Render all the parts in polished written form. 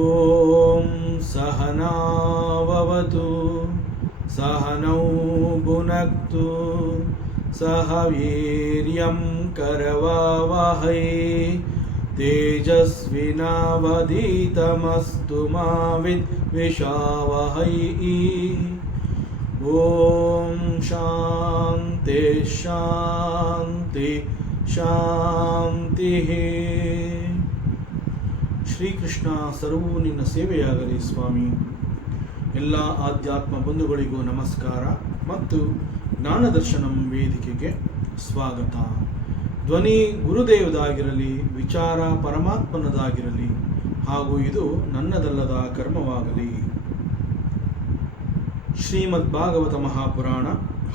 ಓಂ ಸಹನಾವವತು ಸಹನೌ ಭುನಕ್ತು ಸಹ ವೀರ್ಯಂ ಕರವಾವಹೈ ತೇಜಸ್ವಿನಾವಧೀತಮಸ್ತು ಮಾ ವಿದ್ವಿಷಾವಹೈ. ಓಂ ಶಾಂತಿ ಶಾಂತಿ ಶಾಂತಿ. ಶ್ರೀಕೃಷ್ಣ ಸರ್ವೂ ನಿನ್ನ ಸೇವೆಯಾಗಲಿ ಸ್ವಾಮಿ. ಎಲ್ಲ ಆಧ್ಯಾತ್ಮ ಬಂಧುಗಳಿಗೂ ನಮಸ್ಕಾರ ಮತ್ತು ಜ್ಞಾನದರ್ಶನಂ ವೇದಿಕೆಗೆ ಸ್ವಾಗತ. ಧ್ವನಿ ಗುರುದೇವದಾಗಿರಲಿ, ವಿಚಾರ ಪರಮಾತ್ಮನದಾಗಿರಲಿ, ಹಾಗೂ ಇದು ನನ್ನದಲ್ಲದ ಕರ್ಮವಾಗಲಿ. ಶ್ರೀಮದ್ ಭಾಗವತ ಮಹಾಪುರಾಣ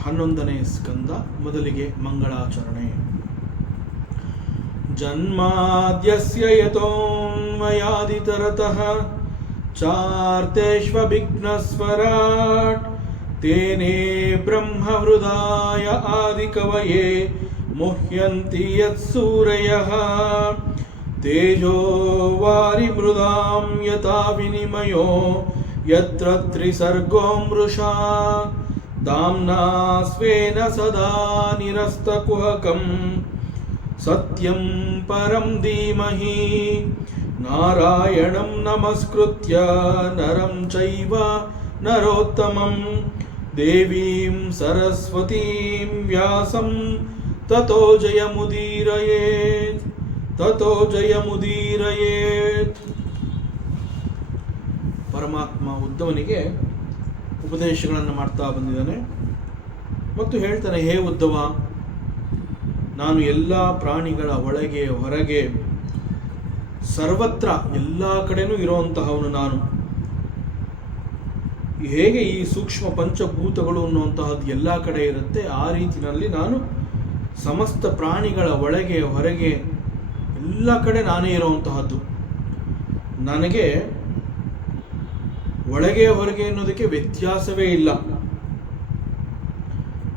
11ನೇ ಸ್ಕಂದ. ಮೊದಲಿಗೆ ಮಂಗಳಾಚರಣೆ. ಜನ್ಮಾದ್ಯಸ್ಯ ಯತೋನ್ಮಯಾದಿತರತಃ ಚಾರ್ತೇಷ್ವಭಿಘ್ನಸ್ವರಾಟ್ ತೇನೇ ಬ್ರಹ್ಮಹೃದಾಯ ಆದಿಕವಯೇ ಮುಹ್ಯಂತಿ ಯತ್ಸೂರಯಃ ತೇಜೋ ವಾರಿಮೃದಾಂ ಯಥಾ ವಿನಿಮಯೋ ಯತ್ರ ತ್ರಿಸರ್ಗೋ ಮೃಷಾ ಧಾಮ್ನಾ ಸ್ವೇನ ಸದಾ ನಿರಸ್ತಕುಹಕಂ ಸತ್ಯಂ ಪರಂ ಧೀಮಹಿ ನಾರಾಯಣಂ ನಮಸ್ಕೃತ್ಯ ನರಂ ಚೈವ ನರೋತ್ತಮಂ ದೇವೀಂ ಸರಸ್ವತೀಂ ವ್ಯಾಸಂ ತತೋ ಜಯಮುದೀರಯೇತ್ ತತೋ ಜಯಮುದೀರಯೇತ್. ಪರಮಾತ್ಮ ಉದ್ಧವನಿಗೆ ಉಪದೇಶಗಳನ್ನು ಮಾಡ್ತಾ ಬಂದಿದ್ದಾನೆ ಮತ್ತು ಹೇಳ್ತಾನೆ, ಹೇ ಉದ್ಧವ, ನಾನು ಎಲ್ಲ ಪ್ರಾಣಿಗಳ ಒಳಗೆ ಹೊರಗೆ ಸರ್ವತ್ರ ಎಲ್ಲ ಕಡೆನೂ ಇರುವಂತಹವನು ನಾನು. ಹೇಗೆ ಈ ಸೂಕ್ಷ್ಮ ಪಂಚಭೂತಗಳು ಅನ್ನುವಂತಹದ್ದು ಎಲ್ಲ ಕಡೆ ಇರುತ್ತೆ, ಆ ರೀತಿಯಲ್ಲಿ ನಾನು ಸಮಸ್ತ ಪ್ರಾಣಿಗಳ ಒಳಗೆ ಹೊರಗೆ ಎಲ್ಲ ಕಡೆ ನಾನೇ ಇರುವಂತಹದ್ದು. ನನಗೆ ಒಳಗೆ ಹೊರಗೆ ಅನ್ನೋದಕ್ಕೆ ವ್ಯತ್ಯಾಸವೇ ಇಲ್ಲ.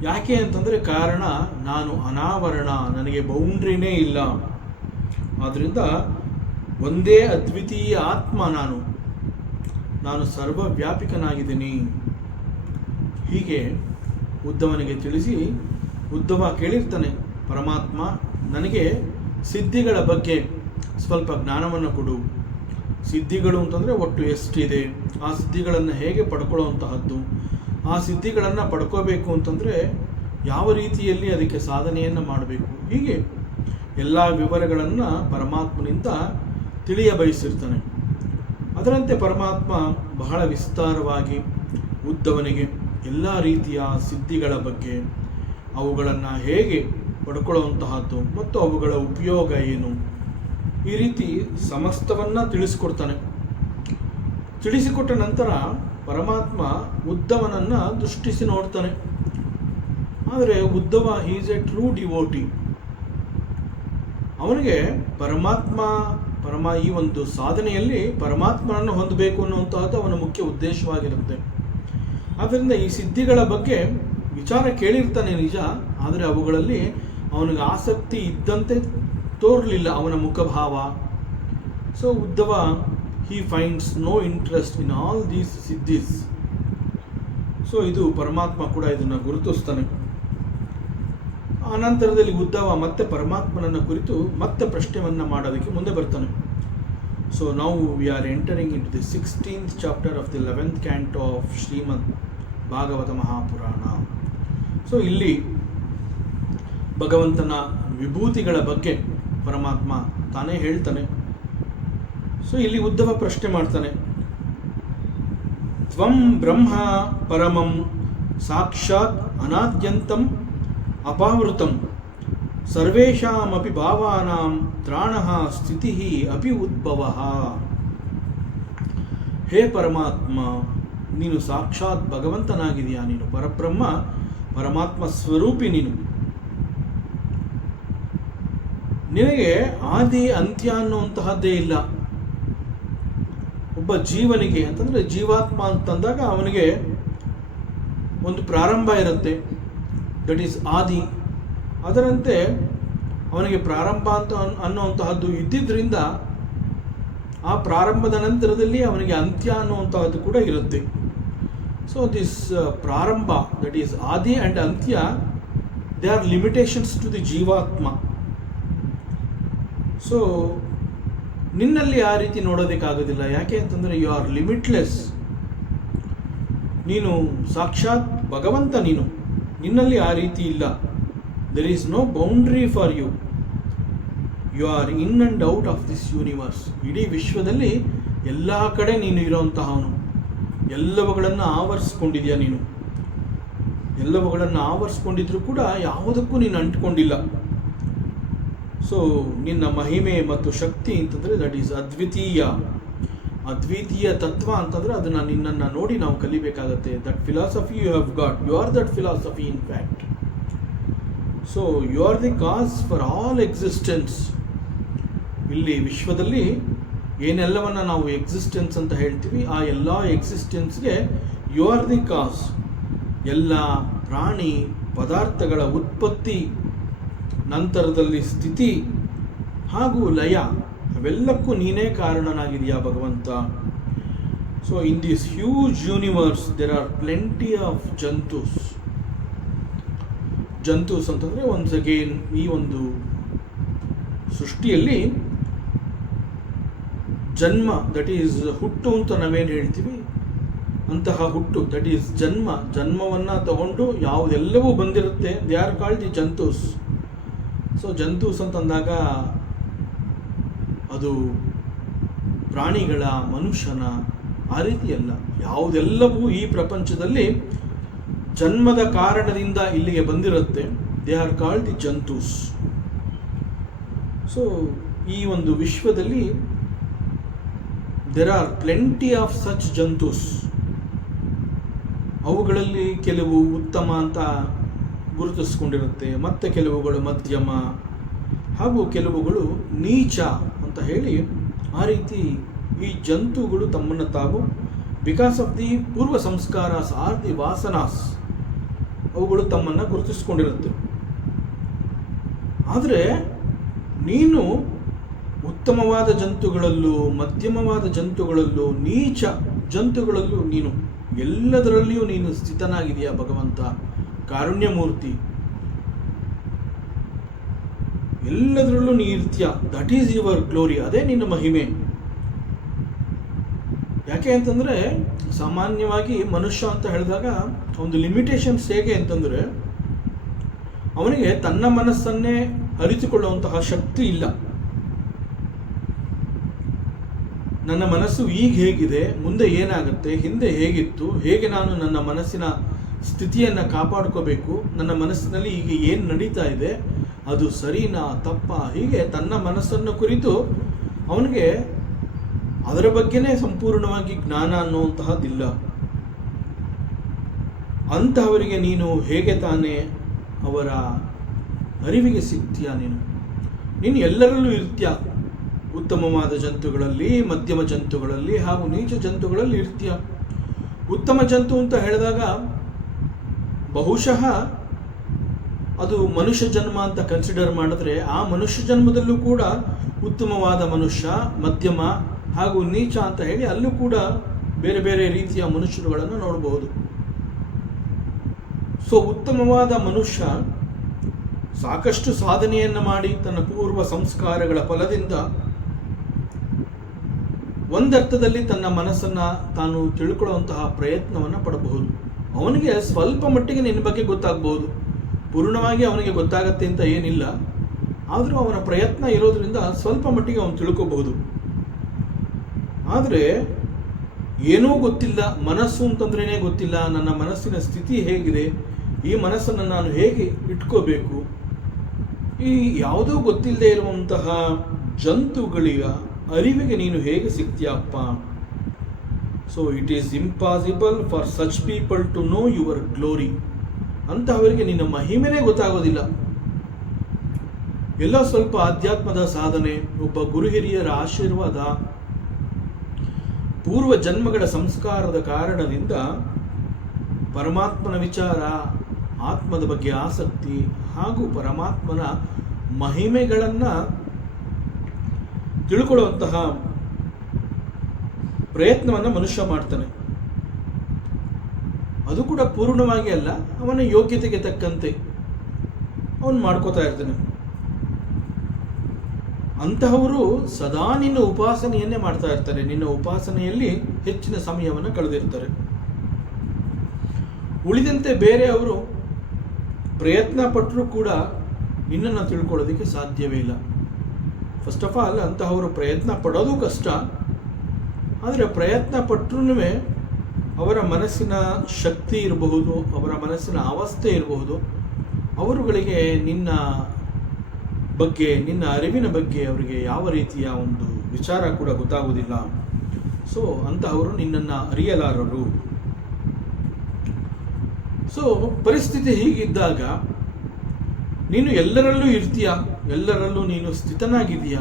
ಯಾಕೆ ಅಂತಂದರೆ ಕಾರಣ ನಾನು ಅನಾವರಣ, ನನಗೆ ಬೌಂಡ್ರಿನೇ ಇಲ್ಲ. ಆದ್ದರಿಂದ ಒಂದೇ ಅದ್ವಿತೀಯ ಆತ್ಮ ನಾನು ಸರ್ವವ್ಯಾಪಿಕನಾಗಿದ್ದೀನಿ. ಹೀಗೆ ಉದ್ಧವನಿಗೆ ತಿಳಿಸಿ, ಉದ್ಧವ ಕೇಳಿರ್ತಾನೆ, ಪರಮಾತ್ಮ ನನಗೆ ಸಿದ್ಧಿಗಳ ಬಗ್ಗೆ ಸ್ವಲ್ಪ ಜ್ಞಾನವನ್ನು ಕೊಡು. ಸಿದ್ಧಿಗಳು ಅಂತಂದರೆ ಒಟ್ಟು ಎಷ್ಟಿದೆ, ಆ ಸಿದ್ಧಿಗಳನ್ನು ಹೇಗೆ ಪಡ್ಕೊಳ್ಳುವಂತಹದ್ದು, ಆ ಸಿದ್ಧಿಗಳನ್ನು ಪಡ್ಕೋಬೇಕು ಅಂತಂದರೆ ಯಾವ ರೀತಿಯಲ್ಲಿ ಅದಕ್ಕೆ ಸಾಧನೆಯನ್ನು ಮಾಡಬೇಕು, ಹೀಗೆ ಎಲ್ಲ ವಿವರಗಳನ್ನು ಪರಮಾತ್ಮನಿಂದ ತಿಳಿಯ ಬಯಸಿರ್ತಾನೆ. ಅದರಂತೆ ಪರಮಾತ್ಮ ಬಹಳ ವಿಸ್ತಾರವಾಗಿ ಉದ್ಧವನಿಗೆ ಎಲ್ಲ ರೀತಿಯ ಸಿದ್ಧಿಗಳ ಬಗ್ಗೆ, ಅವುಗಳನ್ನು ಹೇಗೆ ಪಡ್ಕೊಳ್ಳುವಂತಹದ್ದು ಮತ್ತು ಅವುಗಳ ಉಪಯೋಗ ಏನು, ಈ ರೀತಿ ಸಮಸ್ತವನ್ನು ತಿಳಿಸಿಕೊಡ್ತಾನೆ. ತಿಳಿಸಿಕೊಟ್ಟ ನಂತರ ಪರಮಾತ್ಮ ಉದ್ಧವನನ್ನು ದೃಷ್ಟಿಸಿ ನೋಡ್ತಾನೆ. ಆದರೆ Uddhava is A true devotee. ಅವನಿಗೆ ಈ ಒಂದು ಸಾಧನೆಯಲ್ಲಿ ಪರಮಾತ್ಮನನ್ನು ಹೊಂದಬೇಕು ಅನ್ನುವಂತಹದ್ದು ಅವನ ಮುಖ್ಯ ಉದ್ದೇಶವಾಗಿರುತ್ತೆ. ಆದ್ದರಿಂದ ಈ ಸಿದ್ಧಿಗಳ ಬಗ್ಗೆ ವಿಚಾರ ಕೇಳಿರ್ತಾನೆ ನಿಜ, ಆದರೆ ಅವುಗಳಲ್ಲಿ ಅವನಿಗೆ ಆಸಕ್ತಿ ಇದ್ದಂತೆ ತೋರಲಿಲ್ಲ ಅವನ ಮುಖಭಾವ. So Uddhava he finds no interest in all these siddhis. So ಇದು ಪರಮಾತ್ಮ ಕೂಡ ಇದನ್ನು ಗುರುತಿಸ್ತಾನೆ. ಆನಂತರದಲ್ಲಿ ಉದ್ಧವ ಮತ್ತೆ ಪರಮಾತ್ಮನನ್ನು ಕುರಿತು ಮತ್ತೆ ಪ್ರಶ್ನೆಯನ್ನು ಮಾಡೋದಕ್ಕೆ ಮುಂದೆ ಬರ್ತಾನೆ. So now we are entering into the 16th chapter of the 11th canto of Srimad Bhagavata Mahapurana. So ಇಲ್ಲಿ ಭಗವಂತನ ವಿಭೂತಿಗಳ ಬಗ್ಗೆ ಪರಮಾತ್ಮ ತಾನೇ ಹೇಳ್ತಾನೆ. ಸೊ ಇಲ್ಲಿ ಉದ್ಧವ ಪ್ರಶ್ನೆ ಮಾಡ್ತಾನೆ, ತ್ವಂ ಬ್ರಹ್ಮ ಪರಮಂ ಸಾಕ್ಷಾತ್ ಅನಾದ್ಯಂತಂ ಅಪಾವೃತಂ ಸರ್ವೇಷಾಮಪಿ ಭಾವಾನಾಂ ತ್ರಾಣಃ ಸ್ಥಿತಿಃ ಅಪಿ ಉದ್ಭವಃ. ಹೇ ಪರಮಾತ್ಮ, ನೀನು ಸಾಕ್ಷಾತ್ ಭಗವಂತನಾಗಿದೆಯಾ, ನೀನು ಪರಬ್ರಹ್ಮ, ಪರಮಾತ್ಮ ಸ್ವರೂಪಿ. ನಿನಗೆ ಆದಿ ಅಂತ್ಯ ಅನ್ನುವಂತಹದ್ದೇ ಇಲ್ಲ. ಒಬ್ಬ ಜೀವನಿಗೆ ಅಂತಂದರೆ ಜೀವಾತ್ಮ ಅಂತಂದಾಗ ಅವನಿಗೆ ಒಂದು ಪ್ರಾರಂಭ ಇರುತ್ತೆ, ದಟ್ ಈಸ್ ಆದಿ. ಅದರಂತೆ ಅವನಿಗೆ ಪ್ರಾರಂಭ ಅಂತ ಅನ್ನುವಂತಹದ್ದು ಇದ್ದಿದ್ದರಿಂದ ಆ ಪ್ರಾರಂಭದ ನಂತರದಲ್ಲಿ ಅವನಿಗೆ ಅಂತ್ಯ ಅನ್ನುವಂತಹದ್ದು ಕೂಡ ಇರುತ್ತೆ. ಸೊ ದಿಸ್ ಪ್ರಾರಂಭ, ದಟ್ ಈಸ್ ಆದಿ ಆ್ಯಂಡ್ ಅಂತ್ಯ, they are limitations to the ಜೀವಾತ್ಮ. ಸೊ ನಿನ್ನಲ್ಲಿ ಆ ರೀತಿ ನೋಡೋದಕ್ಕಾಗೋದಿಲ್ಲ. ಯಾಕೆ ಅಂತಂದರೆ ಯು ಆರ್ ಲಿಮಿಟ್ಲೆಸ್. ನೀನು ಸಾಕ್ಷಾತ್ ಭಗವಂತ. ನಿನ್ನಲ್ಲಿ ಆ ರೀತಿ ಇಲ್ಲ. There is no boundary for you. You are in and out of this universe. ಇಡೀ ವಿಶ್ವದಲ್ಲಿ ಎಲ್ಲ ಕಡೆ ನೀನು ಇರೋಂತಹವನು. ಎಲ್ಲವುಗಳನ್ನು ಆವರಿಸ್ಕೊಂಡಿದೆಯಾ ನೀನು. ಎಲ್ಲವುಗಳನ್ನು ಆವರಿಸ್ಕೊಂಡಿದ್ರೂ ಕೂಡ ಯಾವುದಕ್ಕೂ ನೀನು ಅಂಟ್ಕೊಂಡಿಲ್ಲ. ಸೊ ನಿನ್ನ ಮಹಿಮೆ ಮತ್ತು ಶಕ್ತಿ ಅಂತಂದರೆ ದಟ್ ಈಸ್ ಅದ್ವಿತೀಯ. ಅದ್ವಿತೀಯ ತತ್ವ ಅಂತಂದರೆ ಅದನ್ನು ನಿನ್ನನ್ನು ನೋಡಿ ನಾವು ಕಲಿಬೇಕಾಗತ್ತೆ. That philosophy you have got, you are that philosophy in fact. So you are the cause for all existence. ಇಲ್ಲಿ ವಿಶ್ವದಲ್ಲಿ ಏನೆಲ್ಲವನ್ನು ನಾವು ಎಕ್ಸಿಸ್ಟೆನ್ಸ್ ಅಂತ ಹೇಳ್ತೀವಿ, ಆ ಎಲ್ಲ ಎಕ್ಸಿಸ್ಟೆನ್ಸ್ಗೆ ಯು ಆರ್ ದಿ ಕಾಸ್. ಎಲ್ಲ ಪ್ರಾಣಿ ಪದಾರ್ಥಗಳ ಉತ್ಪತ್ತಿ, ನಂತರದಲ್ಲಿ ಸ್ಥಿತಿ ಹಾಗೂ ಲಯ, ಅವೆಲ್ಲಕ್ಕೂ ನೀನೇ ಕಾರಣನಾಗಿದೆಯಾ ಭಗವಂತ. So in this huge universe there are plenty of jantus. Jantus ಅಂತಂದರೆ ಒನ್ಸ್ ಅಗೇನ್ ಈ ಒಂದು ಸೃಷ್ಟಿಯಲ್ಲಿ ಜನ್ಮ, ದಟ್ ಈಸ್ ಹುಟ್ಟು ಅಂತ ನಾವೇನು ಹೇಳ್ತೀವಿ, ಅಂತಹ ಹುಟ್ಟು ದಟ್ ಈಸ್ ಜನ್ಮ. ಜನ್ಮವನ್ನು ತಗೊಂಡು ಯಾವುದೆಲ್ಲವೂ ಬಂದಿರುತ್ತೆ, they are called the jantus. So jantus ಅಂತಂದಾಗ ಅದು ಪ್ರಾಣಿಗಳ, ಮನುಷ್ಯನ ಆ ರೀತಿಯಲ್ಲ. ಯಾವುದೆಲ್ಲವೂ ಈ ಪ್ರಪಂಚದಲ್ಲಿ ಜನ್ಮದ ಕಾರಣದಿಂದ ಇಲ್ಲಿಗೆ ಬಂದಿರುತ್ತೆ, they are called the jantus. So ಈ ಒಂದು ವಿಶ್ವದಲ್ಲಿ there are plenty of such jantus. ಅವುಗಳಲ್ಲಿ ಕೆಲವು ಉತ್ತಮ ಅಂತ ಗುರುತಿಸ್ಕೊಂಡಿರುತ್ತೆ, ಮತ್ತು ಕೆಲವುಗಳು ಮಧ್ಯಮ ಹಾಗೂ ಕೆಲವುಗಳು ನೀಚ ಅಂತ ಹೇಳಿ ಆ ರೀತಿ ಈ ಜಂತುಗಳು ತಮ್ಮನ್ನು ತಾವು ಬಿಕಾಸ್ ಆಫ್ ದಿ ಪೂರ್ವ ಸಂಸ್ಕಾರಾಸ್ ಆರ್ ದಿ ವಾಸನಾಸ್ ಅವುಗಳು ತಮ್ಮನ್ನು ಗುರುತಿಸ್ಕೊಂಡಿರುತ್ತೆ. ಆದರೆ ನೀನು ಉತ್ತಮವಾದ ಜಂತುಗಳಲ್ಲೂ, ಮಧ್ಯಮವಾದ ಜಂತುಗಳಲ್ಲೂ, ನೀಚ ಜಂತುಗಳಲ್ಲೂ ನೀನು ಎಲ್ಲದರಲ್ಲಿಯೂ ನೀನು ಸ್ಥಿತನಾಗಿದೆಯಾ ಭಗವಂತ, ಕಾರುಣ್ಯಮೂರ್ತಿ. ಎಲ್ಲದರಲ್ಲೂ ನೀ ಇರ್ತೀಯ. That is your glory. ಅದೇ ನಿನ್ನ ಮಹಿಮೆ. ಯಾಕೆ ಅಂತಂದರೆ ಸಾಮಾನ್ಯವಾಗಿ ಮನುಷ್ಯ ಅಂತ ಹೇಳಿದಾಗ ಒಂದು ಲಿಮಿಟೇಷನ್ಸ್ ಹೇಗೆ ಅಂತಂದರೆ ಅವನಿಗೆ ತನ್ನ ಮನಸ್ಸನ್ನೇ ಅರಿತುಕೊಳ್ಳುವಂತಹ ಶಕ್ತಿ ಇಲ್ಲ. ನನ್ನ ಮನಸ್ಸು ಈಗ ಹೇಗಿದೆ, ಮುಂದೆ ಏನಾಗುತ್ತೆ, ಹಿಂದೆ ಹೇಗಿತ್ತು, ಹೇಗೆ ನಾನು ನನ್ನ ಮನಸ್ಸಿನ ಸ್ಥಿತಿಯನ್ನು ಕಾಪಾಡ್ಕೋಬೇಕು, ನನ್ನ ಮನಸ್ಸಿನಲ್ಲಿ ಈಗ ಏನು ನಡೀತಾ ಇದೆ, ಅದು ಸರಿನಾ ತಪ್ಪಾ, ಹೀಗೆ ತನ್ನ ಮನಸ್ಸನ್ನು ಕುರಿತು ಅವನಿಗೆ ಅದರ ಬಗ್ಗೆನೇ ಸಂಪೂರ್ಣವಾಗಿ ಜ್ಞಾನ ಅನ್ನುವಂತಹದ್ದಿಲ್ಲ. ಅಂತಹವರಿಗೆ ನೀನು ಹೇಗೆ ತಾನೇ ಅವರ ಅರಿವಿಗೆ ಸಿಗ್ತೀಯ? ನೀನು ಎಲ್ಲರಲ್ಲೂ ಇರ್ತೀಯ. ಉತ್ತಮವಾದ ಜಂತುಗಳಲ್ಲಿ, ಮಧ್ಯಮ ಜಂತುಗಳಲ್ಲಿ ಹಾಗೂ ನೀಚ ಜಂತುಗಳಲ್ಲಿ ಇರ್ತೀಯ. ಉತ್ತಮ ಜಂತು ಅಂತ ಹೇಳಿದಾಗ ಬಹುಶಃ ಅದು ಮನುಷ್ಯ ಜನ್ಮ ಅಂತ ಕನ್ಸಿಡರ್ ಮಾಡಿದ್ರೆ ಆ ಮನುಷ್ಯ ಜನ್ಮದಲ್ಲೂ ಕೂಡ ಉತ್ತಮವಾದ ಮನುಷ್ಯ, ಮಧ್ಯಮ ಹಾಗೂ ನೀಚ ಅಂತ ಹೇಳಿ ಅಲ್ಲೂ ಕೂಡ ಬೇರೆ ಬೇರೆ ರೀತಿಯ ಮನುಷ್ಯರುಗಳನ್ನು ನೋಡಬಹುದು. ಸೊ ಉತ್ತಮವಾದ ಮನುಷ್ಯ ಸಾಕಷ್ಟು ಸಾಧನೆಯನ್ನು ಮಾಡಿ ತನ್ನ ಪೂರ್ವ ಸಂಸ್ಕಾರಗಳ ಫಲದಿಂದ ಒಂದರ್ಥದಲ್ಲಿ ತನ್ನ ಮನಸ್ಸನ್ನು ತಾನು ತಿಳ್ಕೊಳ್ಳುವಂತಹ ಪ್ರಯತ್ನವನ್ನು ಪಡಬಹುದು. ಅವನಿಗೆ ಸ್ವಲ್ಪ ಮಟ್ಟಿಗೆ ನಿನ್ನ ಬಗ್ಗೆ ಗೊತ್ತಾಗಬಹುದು, ಪೂರ್ಣವಾಗಿ ಅವನಿಗೆ ಗೊತ್ತಾಗತ್ತೆ ಅಂತ ಏನಿಲ್ಲ. ಆದರೂ ಅವನ ಪ್ರಯತ್ನ ಇರೋದ್ರಿಂದ ಸ್ವಲ್ಪ ಮಟ್ಟಿಗೆ ಅವನು ತಿಳ್ಕೋಬಹುದು. ಆದರೆ ಏನೂ ಗೊತ್ತಿಲ್ಲ, ಮನಸ್ಸು ಅಂತಂದ್ರೇ ಗೊತ್ತಿಲ್ಲ, ನನ್ನ ಮನಸ್ಸಿನ ಸ್ಥಿತಿ ಹೇಗಿದೆ, ಈ ಮನಸ್ಸನ್ನು ನಾನು ಹೇಗೆ ಇಟ್ಕೋಬೇಕು, ಈ ಯಾವುದೂ ಗೊತ್ತಿಲ್ಲದೆ ಇರುವಂತಹ ಜಂತುಗಳಿಗ ಅರಿವಿಗೆ ನೀನು ಹೇಗೆ ಸಿಗ್ತೀಯಪ್ಪ? So it is impossible for such people to know your glory. ಅಂತಹವರಿಗೆ ನಿನ್ನ ಮಹಿಮೆನೇ ಗೊತ್ತಾಗೋದಿಲ್ಲ. ಎಲ್ಲ ಸ್ವಲ್ಪ ಆಧ್ಯಾತ್ಮದ ಸಾಧನೆ, ಒಬ್ಬ ಗುರು ಹಿರಿಯರ ಆಶೀರ್ವಾದ, ಪೂರ್ವ ಜನ್ಮಗಳ ಸಂಸ್ಕಾರದ ಕಾರಣದಿಂದ ಪರಮಾತ್ಮನ ವಿಚಾರ, ಆತ್ಮದ ಬಗ್ಗೆ ಆಸಕ್ತಿ ಹಾಗೂ ಪರಮಾತ್ಮನ ಮಹಿಮೆಗಳನ್ನು ತಿಳ್ಕೊಳ್ಳುವಂತಹ ಪ್ರಯತ್ನವನ್ನು ಮನುಷ್ಯ ಮಾಡ್ತಾನೆ. ಅದು ಕೂಡ ಪೂರ್ಣವಾಗಿ ಅಲ್ಲ, ಅವನ ಯೋಗ್ಯತೆಗೆ ತಕ್ಕಂತೆ ಅವನು ಮಾಡ್ಕೋತಾ ಇರ್ತಾನೆ. ಅಂತಹವರು ಸದಾ ನಿನ್ನ ಉಪಾಸನೆಯನ್ನೇ ಮಾಡ್ತಾ ಇರ್ತಾರೆ, ನಿನ್ನ ಉಪಾಸನೆಯಲ್ಲಿ ಹೆಚ್ಚಿನ ಸಮಯವನ್ನು ಕಳೆದಿರ್ತಾರೆ. ಉಳಿದಂತೆ ಬೇರೆಯವರು ಪ್ರಯತ್ನ ಪಟ್ಟರೂ ಕೂಡ ನಿನ್ನನ್ನು ತಿಳ್ಕೊಳ್ಳೋದಕ್ಕೆ ಸಾಧ್ಯವೇ ಇಲ್ಲ. ಫಸ್ಟ್ ಆಫ್ ಆಲ್ ಅಂತಹವರು ಪ್ರಯತ್ನ ಪಡೋದು ಕಷ್ಟ. ಆದರೆ ಪ್ರಯತ್ನ ಪಟ್ಟರೂ ಅವರ ಮನಸ್ಸಿನ ಶಕ್ತಿ ಇರಬಹುದು, ಅವರ ಮನಸ್ಸಿನ ಅವಸ್ಥೆ ಇರಬಹುದು, ಅವರುಗಳಿಗೆ ನಿನ್ನ ಬಗ್ಗೆ, ನಿನ್ನ ಅರಿವಿನ ಬಗ್ಗೆ ಅವರಿಗೆ ಯಾವ ರೀತಿಯ ಒಂದು ವಿಚಾರ ಕೂಡ ಗೊತ್ತಾಗುವುದಿಲ್ಲ. ಸೊ ಅಂತಹವರು ನಿನ್ನನ್ನು ಅರಿಯಲಾರರು. ಸೊ ಪರಿಸ್ಥಿತಿ ಹೀಗಿದ್ದಾಗ ನೀನು ಎಲ್ಲರಲ್ಲೂ ಇರ್ತೀಯ, ಎಲ್ಲರಲ್ಲೂ ನೀನು ಸ್ಥಿತನಾಗಿದೆಯ.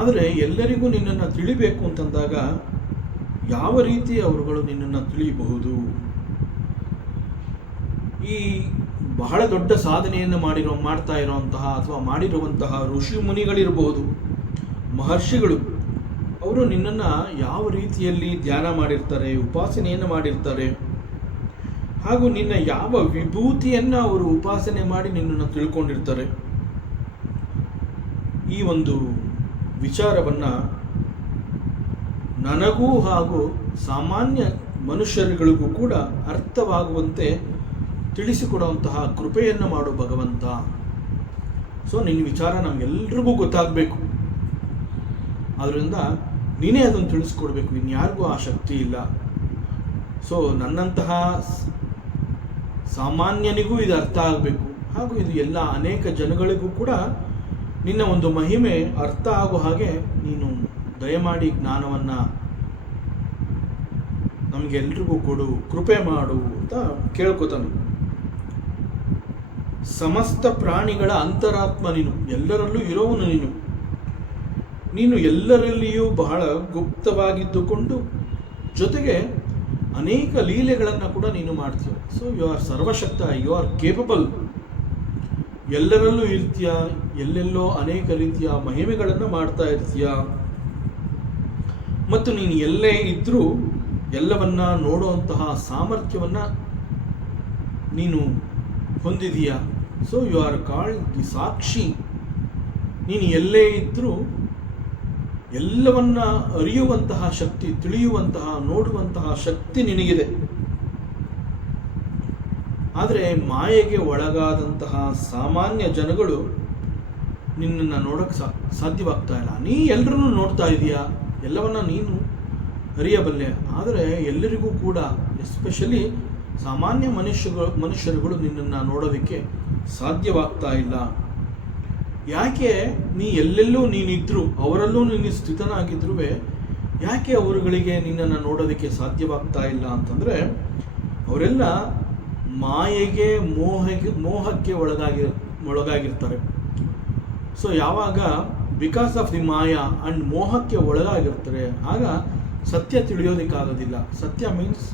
ಆದರೆ ಎಲ್ಲರಿಗೂ ನಿನ್ನನ್ನು ತಿಳಿಬೇಕು ಅಂತಂದಾಗ ಯಾವ ರೀತಿ ಅವರುಗಳು ನಿನ್ನನ್ನು ತಿಳಿಯಬಹುದು? ಈ ಬಹಳ ದೊಡ್ಡ ಸಾಧನೆಯನ್ನು ಮಾಡ್ತಾ ಇರುವಂತಹ ಅಥವಾ ಮಾಡಿರುವಂತಹ ಋಷಿ ಮುನಿಗಳಿರಬಹುದು, ಮಹರ್ಷಿಗಳು, ಅವರು ನಿನ್ನನ್ನು ಯಾವ ರೀತಿಯಲ್ಲಿ ಧ್ಯಾನ ಮಾಡಿರ್ತಾರೆ, ಉಪಾಸನೆಯನ್ನು ಮಾಡಿರ್ತಾರೆ, ಹಾಗೂ ನಿನ್ನ ಯಾವ ವಿಭೂತಿಯನ್ನು ಅವರು ಉಪಾಸನೆ ಮಾಡಿ ನಿನ್ನನ್ನು ತಿಳ್ಕೊಂಡಿರ್ತಾರೆ. ಈ ಒಂದು ವಿಚಾರವನ್ನು ನನಗೂ ಹಾಗೂ ಸಾಮಾನ್ಯ ಮನುಷ್ಯರುಗಳಿಗೂ ಕೂಡ ಅರ್ಥವಾಗುವಂತೆ ತಿಳಿಸಿಕೊಡುವಂತಹ ಕೃಪೆಯನ್ನು ಮಾಡು ಭಗವಂತ. ಸೊ ನಿನ್ನ ವಿಚಾರ ನಮಗೆಲ್ರಿಗೂ ಗೊತ್ತಾಗಬೇಕು. ಆದ್ದರಿಂದ ನೀನೇ ಅದನ್ನು ತಿಳಿಸ್ಕೊಡ್ಬೇಕು, ಇನ್ಯಾರಿಗೂ ಆ ಶಕ್ತಿ ಇಲ್ಲ. ಸೊ ನನ್ನಂತಹ ಸಾಮಾನ್ಯನಿಗೂ ಇದು ಅರ್ಥ ಆಗಬೇಕು, ಹಾಗೂ ಇದು ಎಲ್ಲ ಅನೇಕ ಜನಗಳಿಗೂ ಕೂಡ ನಿನ್ನ ಒಂದು ಮಹಿಮೆ ಅರ್ಥ ಆಗೋ ಹಾಗೆ ನೀನು ದಯಮಾಡಿ ಜ್ಞಾನವನ್ನು ನಮಗೆಲ್ರಿಗೂ ಕೊಡು, ಕೃಪೆ ಮಾಡು ಅಂತ ಕೇಳ್ಕೊತಾನೆ. ಸಮಸ್ತ ಪ್ರಾಣಿಗಳ ಅಂತರಾತ್ಮ ನೀನು, ಎಲ್ಲರಲ್ಲೂ ಇರೋವನು ನೀನು. ನೀನು ಎಲ್ಲರಲ್ಲಿಯೂ ಬಹಳ ಗುಪ್ತವಾಗಿದ್ದುಕೊಂಡು ಜೊತೆಗೆ ಅನೇಕ ಲೀಲೆಗಳನ್ನು ಕೂಡ ನೀನು ಮಾಡ್ತೀಯ. ಸೊ ಯು ಆರ್ ಸರ್ವಶಕ್ತ, ಯು ಆರ್ ಕೇಪಬಲ್. ಎಲ್ಲರಲ್ಲೂ ಇರ್ತೀಯ, ಎಲ್ಲೆಲ್ಲೋ ಅನೇಕ ರೀತಿಯ ಮಹಿಮೆಗಳನ್ನು ಮಾಡ್ತಾ ಇರ್ತೀಯ. ಮತ್ತು ನೀನು ಎಲ್ಲೇ ಇದ್ದರೂ ಎಲ್ಲವನ್ನ ನೋಡುವಂತಹ ಸಾಮರ್ಥ್ಯವನ್ನು ನೀನು ಹೊಂದಿದೀಯ. So you are called the sakshi. ನೀನು ಎಲ್ಲೇ ಇದ್ದರೂ ಎಲ್ಲವನ್ನ ಅರಿಯುವಂತಹ ಶಕ್ತಿ, ತಿಳಿಯುವಂತಹ, ನೋಡುವಂತಹ ಶಕ್ತಿ ನಿನಗಿದೆ. ಆದರೆ ಮಾಯೆಗೆ ಒಳಗಾದಂತಹ ಸಾಮಾನ್ಯ ಜನಗಳು ನಿನ್ನನ್ನು ನೋಡೋಕ್ಕೆ ಸಾಧ್ಯವಾಗ್ತಾ ಇಲ್ಲ. ನೀ ಎಲ್ಲರನ್ನೂ ನೋಡ್ತಾ ಇದೀಯಾ, ಎಲ್ಲವನ್ನ ನೀನು ಅರಿಯಬಲ್ಲೆ. ಆದರೆ ಎಲ್ಲರಿಗೂ ಕೂಡ, ಎಸ್ಪೆಷಲಿ ಸಾಮಾನ್ಯ ಮನುಷ್ಯರುಗಳು ನಿನ್ನನ್ನು ನೋಡೋದಕ್ಕೆ ಸಾಧ್ಯವಾಗ್ತಾ ಇಲ್ಲ. ಯಾಕೆ? ನೀ ಎಲ್ಲೆಲ್ಲೂ ನೀನಿದ್ರು, ಅವರಲ್ಲೂ ನೀನು ಸ್ಥಿತನಾಗಿದ್ರೂ ಯಾಕೆ ಅವರುಗಳಿಗೆ ನಿನ್ನನ್ನು ನೋಡೋದಕ್ಕೆ ಸಾಧ್ಯವಾಗ್ತಾ ಇಲ್ಲ ಅಂತಂದರೆ, ಅವರೆಲ್ಲ ಮಾಯೆಗೆ, ಮೋಹಕ್ಕೆ ಒಳಗಾಗಿರ್ತಾರೆ. ಸೊ ಯಾವಾಗ because of the maya and ಮೋಹಕ್ಕೆ ಒಳಗಾಗಿರ್ತಾರೆ, ಆಗ ಸತ್ಯ ತಿಳಿಯೋದಕ್ಕಾಗೋದಿಲ್ಲ. Satya means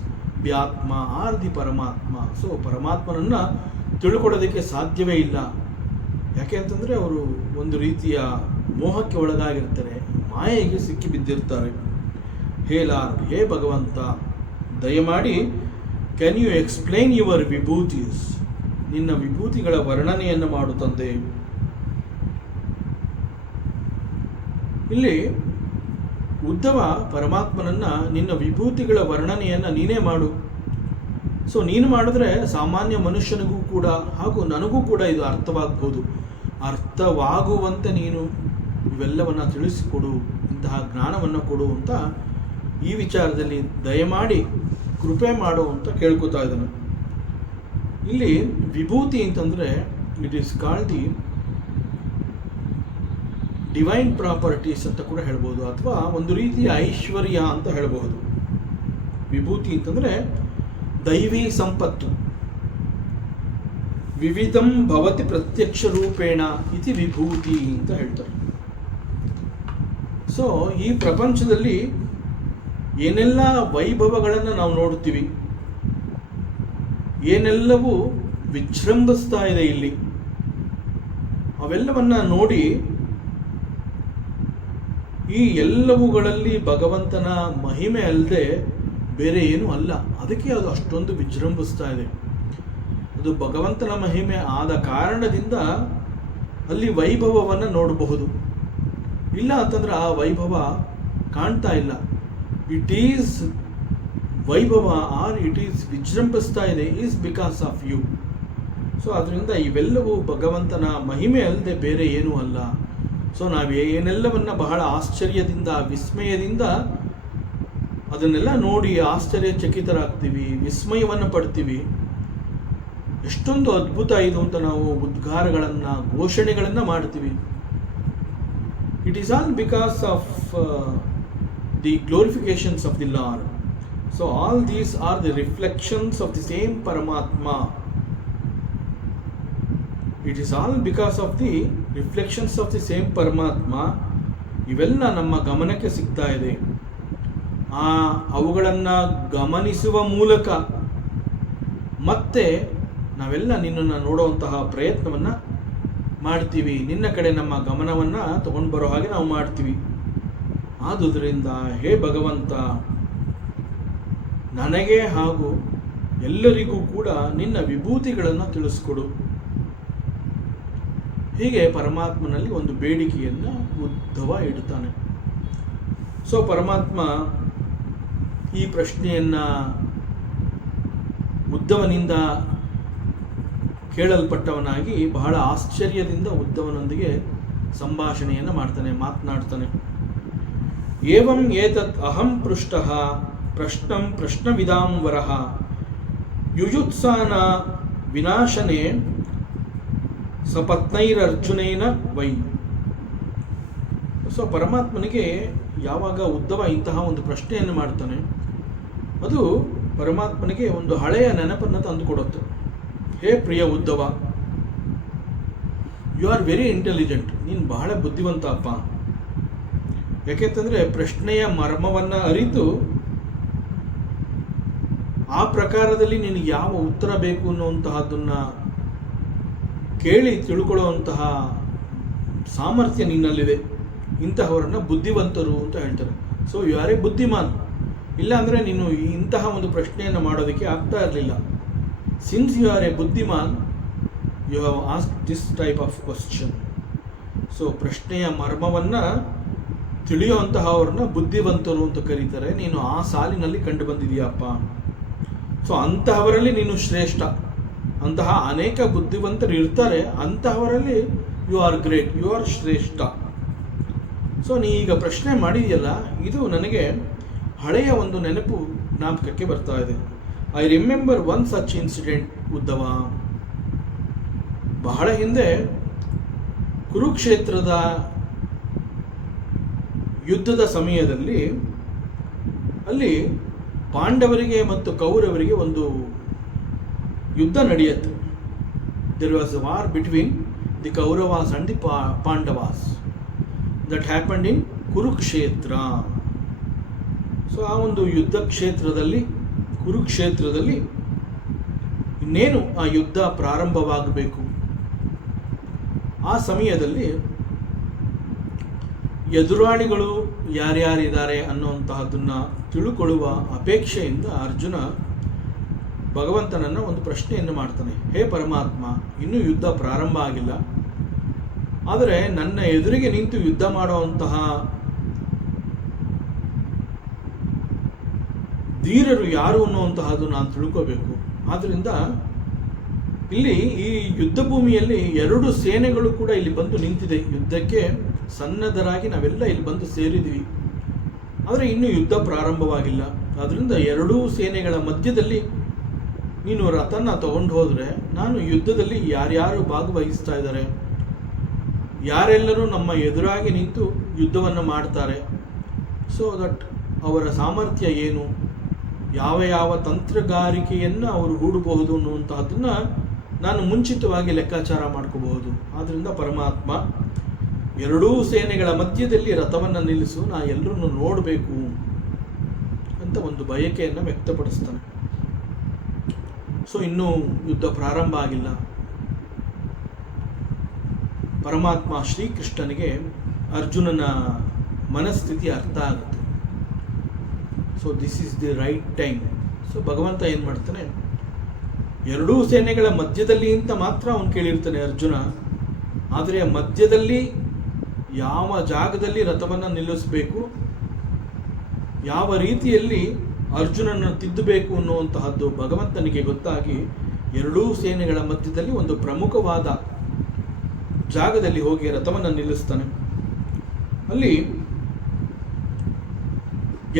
the atma or the paramatma. So ಪರಮಾತ್ಮನನ್ನು ತಿಳ್ಕೊಳ್ಳೋದಕ್ಕೆ ಸಾಧ್ಯವೇ ಇಲ್ಲ. ಯಾಕೆ ಅಂತಂದರೆ ಅವರು ಒಂದು ರೀತಿಯ ಮೋಹಕ್ಕೆ ಒಳಗಾಗಿರ್ತಾರೆ, ಮಾಯೆಗೆ ಸಿಕ್ಕಿ ಬಿದ್ದಿರ್ತಾರೆ. ಹೇ ಲಾರ್ಡ್, ಹೇ ಭಗವಂತ, ದಯಮಾಡಿ ಕ್ಯಾನ್ ಯು ಎಕ್ಸ್ಪ್ಲೈನ್ ಯುವರ್ ವಿಭೂತೀಸ್, ನಿನ್ನ ವಿಭೂತಿಗಳ ವರ್ಣನೆಯನ್ನು ಮಾಡು ತಂದೆ. ಇಲ್ಲಿ ಉದ್ಧವ ಪರಮಾತ್ಮನನ್ನು ನಿನ್ನ ವಿಭೂತಿಗಳ ವರ್ಣನೆಯನ್ನು ನೀನೇ ಮಾಡು. ಸೊ ನೀನು ಮಾಡಿದ್ರೆ ಸಾಮಾನ್ಯ ಮನುಷ್ಯನಿಗೂ ಕೂಡ ಹಾಗೂ ನನಗೂ ಕೂಡ ಇದು ಅರ್ಥವಾಗ್ಬೋದು. ಅರ್ಥವಾಗುವಂತೆ ನೀನು ಇವೆಲ್ಲವನ್ನು ತಿಳಿಸಿಕೊಡು, ಇಂತಹ ಜ್ಞಾನವನ್ನು ಕೊಡು ಅಂತ ಈ ವಿಚಾರದಲ್ಲಿ ದಯಮಾಡಿ ಕೃಪೆ ಮಾಡು ಅಂತ ಕೇಳ್ಕೊತಾ ಇದ್ದಾನೆ. ಇಲ್ಲಿ ವಿಭೂತಿ ಅಂತಂದರೆ it is called the divine properties ಅಂತ ಕೂಡ ಹೇಳ್ಬೋದು, ಅಥವಾ ಒಂದು ರೀತಿಯ ಐಶ್ವರ್ಯ ಅಂತ ಹೇಳಬಹುದು. ವಿಭೂತಿ ಅಂತಂದರೆ ದೈವಿ ಸಂಪತ್ತು. ವಿವಿಧಂ ಭವತಿ ಪ್ರತ್ಯಕ್ಷ ರೂಪೇಣ ಇತಿ ವಿಭೂತಿ ಅಂತ ಹೇಳ್ತಾರೆ. ಸೊ ಈ ಪ್ರಪಂಚದಲ್ಲಿ ಏನೆಲ್ಲ ವೈಭವಗಳನ್ನು ನಾವು ನೋಡ್ತೀವಿ, ಏನೆಲ್ಲವೂ ವಿಜೃಂಭಿಸ್ತಾ ಇದೆ ಇಲ್ಲಿ, ಅವೆಲ್ಲವನ್ನ ನೋಡಿ ಈ ಎಲ್ಲವುಗಳಲ್ಲಿ ಭಗವಂತನ ಮಹಿಮೆ ಅಲ್ಲದೆ ಬೇರೆ ಏನೂ ಅಲ್ಲ. ಅದಕ್ಕೆ ಅದು ಅಷ್ಟೊಂದು ವಿಜೃಂಭಿಸ್ತಾ ಇದೆ. ಅದು ಭಗವಂತನ ಮಹಿಮೆ ಆದ ಕಾರಣದಿಂದ ಅಲ್ಲಿ ವೈಭವವನ್ನು ನೋಡಬಹುದು. ಇಲ್ಲ ಅಂತಂದ್ರೆ ಆ ವೈಭವ ಕಾಣ್ತಾ ಇಲ್ಲ. ಇಟ್ ಈಸ್ ವೈಭವ ಆರ್ ಇಟ್ ಈಸ್ ವಿಜೃಂಭಿಸ್ತಾ ಇದೆ is because of you. So ಅದರಿಂದ ಇವೆಲ್ಲವೂ ಭಗವಂತನ ಮಹಿಮೆ ಅಲ್ಲದೆ ಬೇರೆ ಏನೂ ಅಲ್ಲ. ಸೊ ನಾವು ಏನೆಲ್ಲವನ್ನು ಬಹಳ ಆಶ್ಚರ್ಯದಿಂದ ವಿಸ್ಮಯದಿಂದ ಅದನ್ನೆಲ್ಲ ನೋಡಿ ಆಶ್ಚರ್ಯಚಕಿತರಾಗ್ತೀವಿ, ವಿಸ್ಮಯವನ್ನು ಪಡ್ತೀವಿ. ಎಷ್ಟೊಂದು ಅದ್ಭುತ ಇದು ಅಂತ ನಾವು ಉದ್ಗಾರಗಳನ್ನು ಘೋಷಣೆಗಳನ್ನು ಮಾಡ್ತೀವಿ. It is all because of the glorifications of the lord. So all these are the reflections of the same paramatma. It is all because of the reflections of the same paramatma. ಇವೆಲ್ಲ ನಮ್ಮ ಗಮನಕ್ಕೆ ಸಿಗ್ತಾ ಇದೆ. ಅವುಗಳನ್ನು ಗಮನಿಸುವ ಮೂಲಕ ಮತ್ತೆ ನಾವೆಲ್ಲ ನಿನ್ನನ್ನು ನೋಡುವಂತಹ ಪ್ರಯತ್ನವನ್ನು ಮಾಡ್ತೀವಿ. ನಿನ್ನ ಕಡೆ ನಮ್ಮ ಗಮನವನ್ನು ತಗೊಂಡು ಬರೋ ಹಾಗೆ ನಾವು ಮಾಡ್ತೀವಿ. ಆದುದರಿಂದ ಹೇ ಭಗವಂತ, ನನಗೆ ಹಾಗೂ ಎಲ್ಲರಿಗೂ ಕೂಡ ನಿನ್ನ ವಿಭೂತಿಗಳನ್ನು ತಿಳಿಸ್ಕೊಡು. ಹೀಗೆ ಪರಮಾತ್ಮನಲ್ಲಿ ಒಂದು ಬೇಡಿಕೆಯನ್ನು ಉದ್ಧವ ಇಡ್ತಾನೆ. ಸೊ ಪರಮಾತ್ಮ ಈ ಪ್ರಶ್ನೆಯನ್ನು ಉದ್ಧವನಿಂದ ಕೇಳಲ್ಪಟ್ಟವನಾಗಿ ಬಹಳ ಆಶ್ಚರ್ಯದಿಂದ ಉದ್ಧವನೊಂದಿಗೆ ಸಂಭಾಷಣೆಯನ್ನು ಮಾತನಾಡ್ತಾನೆ. ಏವಂ ಏತತ್ ಅಹಂ ಪೃಷ್ಟಃ ಪ್ರಶ್ನಂ ಪ್ರಶ್ನವಿದಾಂ ವರಃ ಯುಯುತ್ಸಾನ ವಿನಾಶನೆ ಸಪತ್ನೈರರ್ಜುನೇನ ವೈ. ಸೊ ಪರಮಾತ್ಮನಿಗೆ ಯಾವಾಗ ಉದ್ಧವ ಇಂತಹ ಒಂದು ಪ್ರಶ್ನೆಯನ್ನು ಮಾಡ್ತಾನೆ, ಅದು ಪರಮಾತ್ಮನಿಗೆ ಒಂದು ಹಳೆಯ ನೆನಪನ್ನು ತಂದುಕೊಡುತ್ತೆ. ಹೇ ಪ್ರಿಯ Uddhava, you are very intelligent. ನೀನು ಬಹಳ ಬುದ್ಧಿವಂತ ಅಪ್ಪ. ಯಾಕೆಂತಂದರೆ ಪ್ರಶ್ನೆಯ ಮರ್ಮವನ್ನು ಅರಿತು ಆ ಪ್ರಕಾರದಲ್ಲಿ ನಿನಗೆ ಯಾವ ಉತ್ತರ ಬೇಕು ಅನ್ನುವಂತಹದ್ದನ್ನು ಕೇಳಿ ತಿಳ್ಕೊಳ್ಳುವಂತಹ ಸಾಮರ್ಥ್ಯ ನಿನ್ನಲ್ಲಿದೆ. ಇಂತಹವರನ್ನ ಬುದ್ಧಿವಂತರು ಅಂತ ಹೇಳ್ತಾರೆ. So you are a buddhiman. ಇಲ್ಲಾಂದರೆ ನೀನು ಇಂತಹ ಒಂದು ಪ್ರಶ್ನೆಯನ್ನು ಮಾಡೋದಕ್ಕೆ ಆಗ್ತಾ ಇರಲಿಲ್ಲ. Since you are a buddhiman, you have ask this type of question. So ಪ್ರಶ್ನೆಯ ಮರ್ಮವನ್ನು ತಿಳಿಯುವಂತಹವ್ರನ್ನ ಬುದ್ಧಿವಂತರು ಅಂತ ಕರೀತಾರೆ. ನೀನು ಆ ಸಾಲಿನಲ್ಲಿ ಕಂಡು ಬಂದಿದೆಯಪ್ಪ. ಸೊ ಅಂತಹವರಲ್ಲಿ ನೀನು ಶ್ರೇಷ್ಠ. ಅಂತಹ ಅನೇಕ ಬುದ್ಧಿವಂತರು ಇರ್ತಾರೆ, ಅಂತಹವರಲ್ಲಿ you are great, you are shreshtha. So ನೀ ಈಗ ಪ್ರಶ್ನೆ ಮಾಡಿದೆಯಲ್ಲ, ಇದು ನನಗೆ ಹಳೆಯ ಒಂದು ನೆನಪು ಜ್ಞಾಪಕಕ್ಕೆ ಬರ್ತಾ ಇದೆ. I remember one such incident Uddhava. ಬಹಳ ಹಿಂದೆ ಕುರುಕ್ಷೇತ್ರದ ಯುದ್ಧದ ಸಮಯದಲ್ಲಿ ಅಲ್ಲಿ ಪಾಂಡವರಿಗೆ ಮತ್ತು ಕೌರವರಿಗೆ ಒಂದು ಯುದ್ಧ ನಡೆಯುತ್ತೆ. There was a war between the Kauravas and the Pandavas that happened in Kurukshetra. So ಆ ಒಂದು ಯುದ್ಧ ಕ್ಷೇತ್ರದಲ್ಲಿ, ಕುರುಕ್ಷೇತ್ರದಲ್ಲಿ ಇನ್ನೇನು ಆ ಯುದ್ಧ ಪ್ರಾರಂಭವಾಗಬೇಕು. ಆ ಸಮಯದಲ್ಲಿ ಎದುರಾಳಿಗಳು ಯಾರ್ಯಾರಿದ್ದಾರೆ ಅನ್ನುವಂತಹದ್ದನ್ನು ತಿಳ್ಕೊಳ್ಳುವ ಅಪೇಕ್ಷೆಯಿಂದ ಅರ್ಜುನ ಭಗವಂತನನ್ನು ಒಂದು ಪ್ರಶ್ನೆಯನ್ನು ಮಾಡ್ತಾನೆ. ಹೇ ಪರಮಾತ್ಮ, ಇನ್ನೂ ಯುದ್ಧ ಪ್ರಾರಂಭ ಆಗಿಲ್ಲ, ಆದರೆ ನನ್ನ ಎದುರಿಗೆ ನಿಂತು ಯುದ್ಧ ಮಾಡುವಂತಹ ಧೀರರು ಯಾರು ಅನ್ನುವಂತಹದ್ದು ನಾನು ತಿಳ್ಕೋಬೇಕು. ಆದ್ದರಿಂದ ಇಲ್ಲಿ ಈ ಯುದ್ಧ ಭೂಮಿಯಲ್ಲಿ ಎರಡು ಸೇನೆಗಳು ಕೂಡ ಇಲ್ಲಿ ಬಂದು ನಿಂತಿದೆ. ಯುದ್ಧಕ್ಕೆ ಸನ್ನದ್ಧರಾಗಿ ನಾವೆಲ್ಲ ಇಲ್ಲಿ ಬಂದು ಸೇರಿದ್ದೀವಿ, ಆದರೆ ಇನ್ನೂ ಯುದ್ಧ ಪ್ರಾರಂಭವಾಗಿಲ್ಲ. ಆದ್ದರಿಂದ ಎರಡೂ ಸೇನೆಗಳ ಮಧ್ಯದಲ್ಲಿ ನೀನು ರಥನ ತಗೊಂಡು ಹೋದರೆ ನಾನು ಯುದ್ಧದಲ್ಲಿ ಯಾರ್ಯಾರು ಭಾಗವಹಿಸ್ತಾ ಇದ್ದಾರೆ, ಯಾರೆಲ್ಲರೂ ನಮ್ಮ ಎದುರಾಗಿ ನಿಂತು ಯುದ್ಧವನ್ನು ಮಾಡ್ತಾರೆ, ಸೊ ದಟ್ ಅವರ ಸಾಮರ್ಥ್ಯ ಏನು, ಯಾವ ಯಾವ ತಂತ್ರಗಾರಿಕೆಯನ್ನು ಅವರು ಹೂಡಬಹುದು ಅನ್ನುವಂತಹದ್ದನ್ನು ನಾನು ಮುಂಚಿತವಾಗಿ ಲೆಕ್ಕಾಚಾರ ಮಾಡ್ಕೋಬಹುದು. ಆದ್ದರಿಂದ ಪರಮಾತ್ಮ, ಎರಡೂ ಸೇನೆಗಳ ಮಧ್ಯದಲ್ಲಿ ರಥವನ್ನು ನಿಲ್ಲಿಸು, ನಾ ಎಲ್ಲರನ್ನು ನೋಡಬೇಕು ಅಂತ ಒಂದು ಬಯಕೆಯನ್ನು ವ್ಯಕ್ತಪಡಿಸ್ತಾನೆ. ಸೊ ಇನ್ನೂ ಯುದ್ಧ ಪ್ರಾರಂಭ ಆಗಿಲ್ಲ. ಪರಮಾತ್ಮ ಶ್ರೀಕೃಷ್ಣನಿಗೆ ಅರ್ಜುನನ ಮನಸ್ಥಿತಿ ಅರ್ಥ ಆಗುತ್ತೆ. So this is the right time. So ಭಗವಂತ ಏನು ಮಾಡ್ತಾನೆ, ಎರಡೂ ಸೇನೆಗಳ ಮಧ್ಯದಲ್ಲಿ ಅಂತ ಮಾತ್ರ ಅವನು ಕೇಳಿರ್ತಾನೆ ಅರ್ಜುನ. ಆದರೆ ಮಧ್ಯದಲ್ಲಿ ಯಾವ ಜಾಗದಲ್ಲಿ ರಥವನ್ನು ನಿಲ್ಲಿಸಬೇಕು, ಯಾವ ರೀತಿಯಲ್ಲಿ ಅರ್ಜುನನ್ನು ತಿದ್ದಬೇಕು ಅನ್ನುವಂತಹದ್ದು ಭಗವಂತನಿಗೆ ಗೊತ್ತಾಗಿ ಎರಡೂ ಸೇನೆಗಳ ಮಧ್ಯದಲ್ಲಿ ಒಂದು ಪ್ರಮುಖವಾದ ಜಾಗದಲ್ಲಿ ಹೋಗಿ ರಥವನ್ನು ನಿಲ್ಲಿಸ್ತಾನೆ. ಅಲ್ಲಿ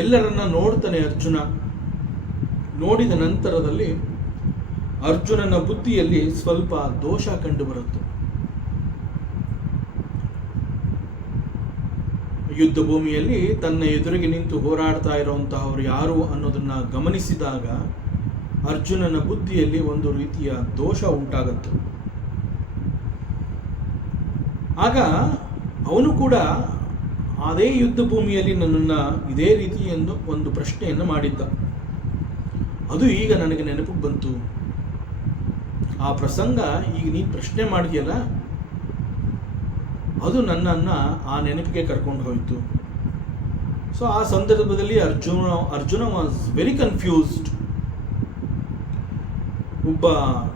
ಎಲ್ಲರನ್ನ ನೋಡ್ತಾನೆ ಅರ್ಜುನ. ನೋಡಿದ ನಂತರದಲ್ಲಿ ಅರ್ಜುನನ ಬುದ್ಧಿಯಲ್ಲಿ ಸ್ವಲ್ಪ ದೋಷ ಕಂಡು ಬರುತ್ತೆ. ಯುದ್ಧ ಭೂಮಿಯಲ್ಲಿ ತನ್ನ ಎದುರಿಗೆ ನಿಂತು ಹೋರಾಡ್ತಾ ಇರುವಂತಹವರು ಯಾರು ಅನ್ನೋದನ್ನ ಗಮನಿಸಿದಾಗ ಅರ್ಜುನನ ಬುದ್ಧಿಯಲ್ಲಿ ಒಂದು ರೀತಿಯ ದೋಷ ಉಂಟಾಗತ್ತೆ. ಆಗ ಅವನು ಕೂಡ ಅದೇ ಯುದ್ಧ ಭೂಮಿಯಲ್ಲಿ ನನ್ನನ್ನು ಇದೇ ರೀತಿ ಎಂದು ಒಂದು ಪ್ರಶ್ನೆಯನ್ನು ಮಾಡಿದ್ದ. ಅದು ಈಗ ನನಗೆ ನೆನಪಿಗೆ ಬಂತು. ಆ ಪ್ರಸಂಗ ಈಗ ನೀನು ಪ್ರಶ್ನೆ ಮಾಡಿದೆಯಲ್ಲ, ಅದು ನನ್ನನ್ನು ಆ ನೆನಪಿಗೆ ಕರ್ಕೊಂಡು ಹೋಯಿತು. ಸೊ ಆ ಸಂದರ್ಭದಲ್ಲಿ ಅರ್ಜುನ ವಾಸ್ ವೆರಿ ಕನ್ಫ್ಯೂಸ್ಡ್. ಒಬ್ಬ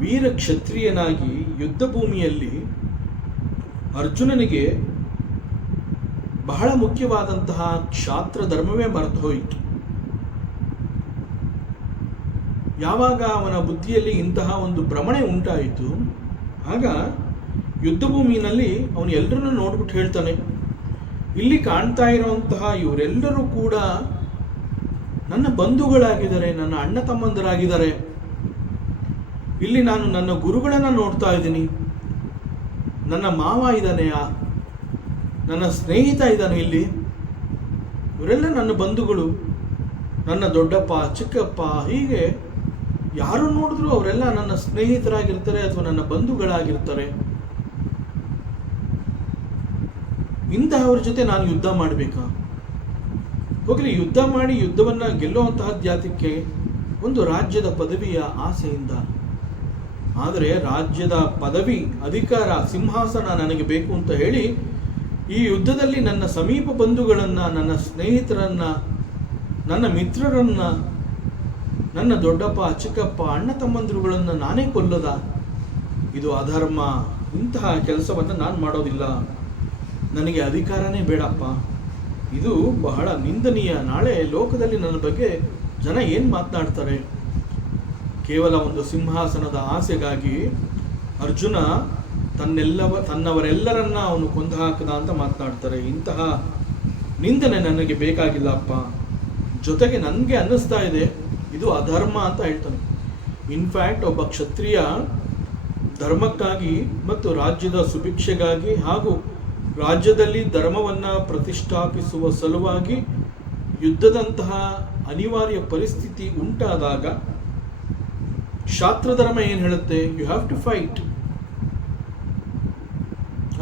ವೀರ ಕ್ಷತ್ರಿಯನಾಗಿ ಯುದ್ಧ ಭೂಮಿಯಲ್ಲಿ ಅರ್ಜುನನಿಗೆ ಬಹಳ ಮುಖ್ಯವಾದಂತಹ ಕ್ಷಾತ್ರ ಧರ್ಮವೇ ಮರೆತು ಹೋಯಿತು. ಯಾವಾಗ ಅವನ ಬುದ್ಧಿಯಲ್ಲಿ ಇಂತಹ ಒಂದು ಭ್ರಮಣೆ ಉಂಟಾಯಿತು, ಆಗ ಯುದ್ಧ ಭೂಮಿನಲ್ಲಿ ಅವನು ಎಲ್ಲರನ್ನೂ ನೋಡ್ಬಿಟ್ಟು ಹೇಳ್ತಾನೆ, ಇಲ್ಲಿ ಕಾಣ್ತಾ ಇರುವಂತಹ ಇವರೆಲ್ಲರೂ ಕೂಡ ನನ್ನ ಬಂಧುಗಳಾಗಿದ್ದಾರೆ, ನನ್ನ ಅಣ್ಣ ತಮ್ಮಂದರಾಗಿದ್ದಾರೆ. ಇಲ್ಲಿ ನಾನು ನನ್ನ ಗುರುಗಳನ್ನು ನೋಡ್ತಾ ಇದ್ದೀನಿ. ನನ್ನ ಮಾವ ಇದ್ದಾನೆ, ನನ್ನ ಸ್ನೇಹಿತ ಇದ್ದಾನೆ. ಇಲ್ಲಿ ಇವರೆಲ್ಲ ನನ್ನ ಬಂಧುಗಳು, ನನ್ನ ದೊಡ್ಡಪ್ಪ, ಚಿಕ್ಕಪ್ಪ, ಹೀಗೆ ಯಾರು ನೋಡಿದ್ರು ಅವರೆಲ್ಲ ನನ್ನ ಸ್ನೇಹಿತರಾಗಿರ್ತಾರೆ ಅಥವಾ ನನ್ನ ಬಂಧುಗಳಾಗಿರ್ತಾರೆ. ಇಂತಹವ್ರ ಜೊತೆ ನಾನು ಯುದ್ಧ ಮಾಡಬೇಕಾ? ಹೋಗಲಿ, ಯುದ್ಧ ಮಾಡಿ ಯುದ್ಧವನ್ನು ಗೆಲ್ಲುವಂತಹ ಜಾತಿಗೆ ಒಂದು ರಾಜ್ಯದ ಪದವಿಯ ಆಸೆಯಿಂದ. ಆದರೆ ರಾಜ್ಯದ ಪದವಿ, ಅಧಿಕಾರ, ಸಿಂಹಾಸನ ನನಗೆ ಬೇಕು ಅಂತ ಹೇಳಿ ಈ ಯುದ್ಧದಲ್ಲಿ ನನ್ನ ಸಮೀಪ ಬಂಧುಗಳನ್ನು, ನನ್ನ ಸ್ನೇಹಿತರನ್ನು, ನನ್ನ ಮಿತ್ರರನ್ನು, ನನ್ನ ದೊಡ್ಡಪ್ಪ, ಚಿಕ್ಕಪ್ಪ, ಅಣ್ಣ ತಮ್ಮಂದಿರುಗಳನ್ನು ನಾನೇ ಕೊಲ್ಲದ? ಇದು ಅಧರ್ಮ. ಇಂತಹ ಕೆಲಸವನ್ನು ನಾನು ಮಾಡೋದಿಲ್ಲ. ನನಗೆ ಅಧಿಕಾರನೇ ಬೇಡಪ್ಪ. ಇದು ಬಹಳ ನಿಂದನೀಯ. ನಾಳೆ ಲೋಕದಲ್ಲಿ ನನ್ನ ಬಗ್ಗೆ ಜನ ಏನು ಮಾತನಾಡ್ತಾರೆ? ಕೇವಲ ಒಂದು ಸಿಂಹಾಸನದ ಆಸೆಗಾಗಿ ಅರ್ಜುನ ತನ್ನವರೆಲ್ಲರನ್ನ ಅವನು ಕೊಂದು ಹಾಕದ ಅಂತ ಮಾತನಾಡ್ತಾರೆ. ಇಂತಹ ನಿಂದನೆ ನನಗೆ ಬೇಕಾಗಿಲ್ಲಪ್ಪ. ಜೊತೆಗೆ ನನಗೆ ಅನ್ನಿಸ್ತಾ ಇದೆ ಇದು ಅಧರ್ಮ ಅಂತ ಹೇಳ್ತಾನೆ. ಇನ್ಫ್ಯಾಕ್ಟ್ ಒಬ್ಬ ಕ್ಷತ್ರಿಯ ಧರ್ಮಕ್ಕಾಗಿ ಮತ್ತು ರಾಜ್ಯದ ಸುಭಿಕ್ಷೆಗಾಗಿ ಹಾಗೂ ರಾಜ್ಯದಲ್ಲಿ ಧರ್ಮವನ್ನು ಪ್ರತಿಷ್ಠಾಪಿಸುವ ಸಲುವಾಗಿ ಯುದ್ಧದಂತಹ ಅನಿವಾರ್ಯ ಪರಿಸ್ಥಿತಿ ಉಂಟಾದಾಗ ಶಾಸ್ತ್ರಧರ್ಮ ಏನು ಹೇಳುತ್ತೆ? You have to fight.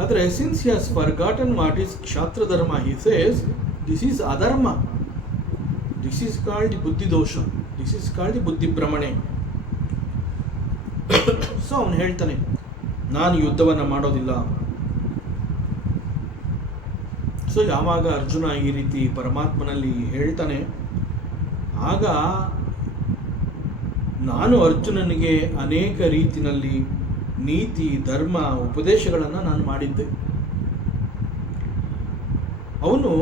ಆದರೆ since he has forgotten what is kshatradharma, he says this is adharma. This is called the buddhi dosha, this is called the ಬುದ್ಧಿ ಭ್ರಮಣೆ. ಸೊ ಅವನು ಹೇಳ್ತಾನೆ, ನಾನು ಯುದ್ಧವನ್ನು ಮಾಡೋದಿಲ್ಲ. ಸೊ ಯಾವಾಗ ಅರ್ಜುನ ಈ ರೀತಿ ಪರಮಾತ್ಮನಲ್ಲಿ ಹೇಳ್ತಾನೆ, ಆಗ ನಾನು ಅರ್ಜುನನಿಗೆ ಅನೇಕ ರೀತಿಯಲ್ಲಿ ನೀತಿ, ಧರ್ಮ, ಉಪದೇಶಗಳನ್ನು ನಾನು ಮಾಡಿದ್ದೆ. ಅವನು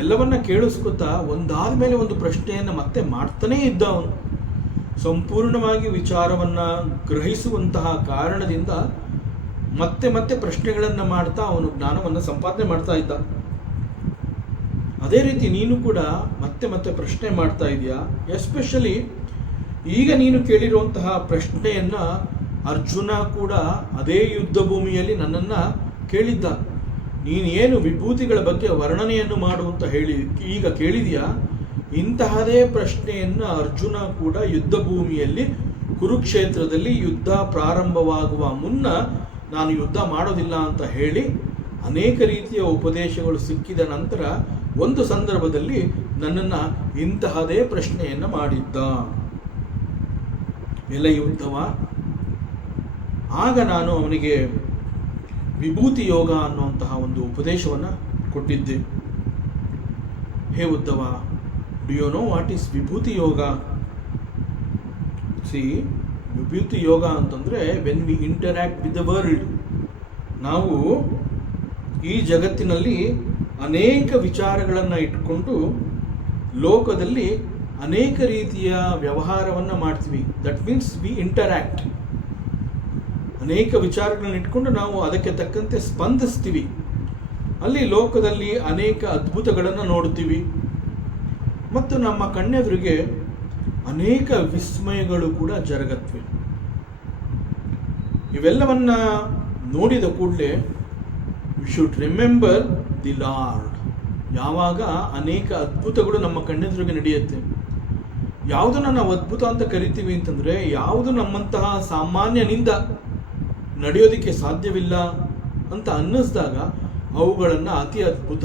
ಎಲ್ಲವನ್ನ ಕೇಳಿಸ್ಕೊತಾ ಒಂದಾದ ಮೇಲೆ ಒಂದು ಪ್ರಶ್ನೆಯನ್ನು ಮತ್ತೆ ಮಾಡ್ತಾನೇ ಇದ್ದ. ಅವನು ಸಂಪೂರ್ಣವಾಗಿ ವಿಚಾರವನ್ನು ಗ್ರಹಿಸುವಂತಹ ಕಾರಣದಿಂದ ಮತ್ತೆ ಮತ್ತೆ ಪ್ರಶ್ನೆಗಳನ್ನು ಮಾಡ್ತಾ ಅವನು ಜ್ಞಾನವನ್ನು ಸಂಪಾದನೆ ಮಾಡ್ತಾ ಇದ್ದ. ಅದೇ ರೀತಿ ನೀನು ಕೂಡ ಮತ್ತೆ ಮತ್ತೆ ಪ್ರಶ್ನೆ ಮಾಡ್ತಾ ಇದೆಯಾ? ಎಸ್ಪೆಷಲಿ ಈಗ ನೀನು ಕೇಳಿರುವಂತಹ ಪ್ರಶ್ನೆಯನ್ನು ಅರ್ಜುನ ಕೂಡ ಅದೇ ಯುದ್ಧ ಭೂಮಿಯಲ್ಲಿ ನನ್ನನ್ನು ಕೇಳಿದ್ದ. ನೀನೇನು ವಿಭೂತಿಗಳ ಬಗ್ಗೆ ವರ್ಣನೆಯನ್ನು ಮಾಡು ಅಂತ ಹೇಳಿ ಈಗ ಕೇಳಿದೆಯಾ? ಇಂತಹದೇ ಪ್ರಶ್ನೆಯನ್ನು ಅರ್ಜುನ ಕೂಡ ಯುದ್ಧ ಭೂಮಿಯಲ್ಲಿ ಕುರುಕ್ಷೇತ್ರದಲ್ಲಿ ಯುದ್ಧ ಪ್ರಾರಂಭವಾಗುವ ಮುನ್ನ ನಾನು ಯುದ್ಧ ಮಾಡೋದಿಲ್ಲ ಅಂತ ಹೇಳಿ ಅನೇಕ ರೀತಿಯ ಉಪದೇಶಗಳು ಸಿಕ್ಕಿದ ನಂತರ ಒಂದು ಸಂದರ್ಭದಲ್ಲಿ ನನ್ನನ್ನು ಇಂತಹದೇ ಪ್ರಶ್ನೆಯನ್ನು ಮಾಡಿದ್ದ. ಎಲೆ ಯುದ್ಧವ? ಆಗ ನಾನು ಅವನಿಗೆ ವಿಭೂತಿ ಯೋಗ ಅನ್ನುವಂತಹ ಒಂದು ಉಪದೇಶವನ್ನು ಕೊಟ್ಟಿದ್ದೆ. Hey Uddhava, do you know what is vibhuti yoga? See, vibhuti yoga ಅಂತಂದರೆ when we interact with the world, ನಾವು ಈ ಜಗತ್ತಿನಲ್ಲಿ ಅನೇಕ ವಿಚಾರಗಳನ್ನು ಇಟ್ಕೊಂಡು ಲೋಕದಲ್ಲಿ ಅನೇಕ ರೀತಿಯ ವ್ಯವಹಾರವನ್ನು ಮಾಡ್ತೀವಿ. That means we interact. ಅನೇಕ ವಿಚಾರಗಳನ್ನ ಇಟ್ಕೊಂಡು ನಾವು ಅದಕ್ಕೆ ತಕ್ಕಂತೆ ಸ್ಪಂದಿಸ್ತೀವಿ. ಅಲ್ಲಿ ಲೋಕದಲ್ಲಿ ಅನೇಕ ಅದ್ಭುತಗಳನ್ನು ನೋಡ್ತೀವಿ ಮತ್ತು ನಮ್ಮ ಕಣ್ಣೆದುರಿಗೆ ಅನೇಕ ವಿಸ್ಮಯಗಳು ಕೂಡ ಜರುಗತ್ವೆ. ಇವೆಲ್ಲವನ್ನ ನೋಡಿದ ಕೂಡಲೇ we should remember the lord. ಯಾವಾಗ ಅನೇಕ ಅದ್ಭುತಗಳು ನಮ್ಮ ಕಣ್ಣೆದುರಿಗೆ ನಡೆಯುತ್ತೆ, ಯಾವುದನ್ನು ನಾವು ಅದ್ಭುತ ಅಂತ ಕರಿತೀವಿ ಅಂತಂದರೆ, ಯಾವುದು ನಮ್ಮಂತಹ ಸಾಮಾನ್ಯನಿಂದ ನಡೆಯೋದಕ್ಕೆ ಸಾಧ್ಯವಿಲ್ಲ ಅಂತ ಅನ್ನಿಸಿದಾಗ ಅವುಗಳನ್ನು ಅತ್ಯದ್ಭುತ,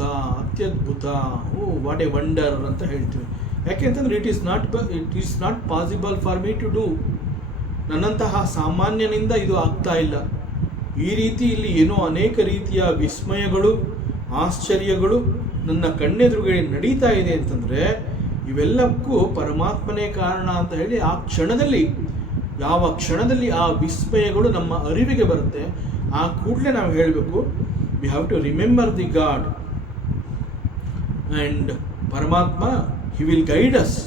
ಓ ವಾಟ್ ಎ ವಂಡರ್ ಅಂತ ಹೇಳ್ತೀವಿ. ಯಾಕೆ ಅಂತಂದರೆ it is not possible for me to do. ನನ್ನಂತಹ ಸಾಮಾನ್ಯನಿಂದ ಇದು ಆಗ್ತಾ ಇಲ್ಲ. ಈ ರೀತಿ ಇಲ್ಲಿ ಏನೋ ಅನೇಕ ರೀತಿಯ ವಿಸ್ಮಯಗಳು, ಆಶ್ಚರ್ಯಗಳು ನನ್ನ ಕಣ್ಣೆದುರುಗಡೆ ನಡೀತಾ ಇದೆ ಅಂತಂದರೆ ಇವೆಲ್ಲಕ್ಕೂ ಪರಮಾತ್ಮನೇ ಕಾರಣ ಅಂತ ಹೇಳಿ ಆ ಕ್ಷಣದಲ್ಲಿ, ಯಾವ ಕ್ಷಣದಲ್ಲಿ ಆ ವಿಸ್ಮಯಗಳು ನಮ್ಮ ಅರಿವಿಗೆ ಬರುತ್ತೆ, ಆ ಕೂಡಲೇ ನಾವು ಹೇಳಬೇಕು, we have to remember the god and paramatma he will guide us.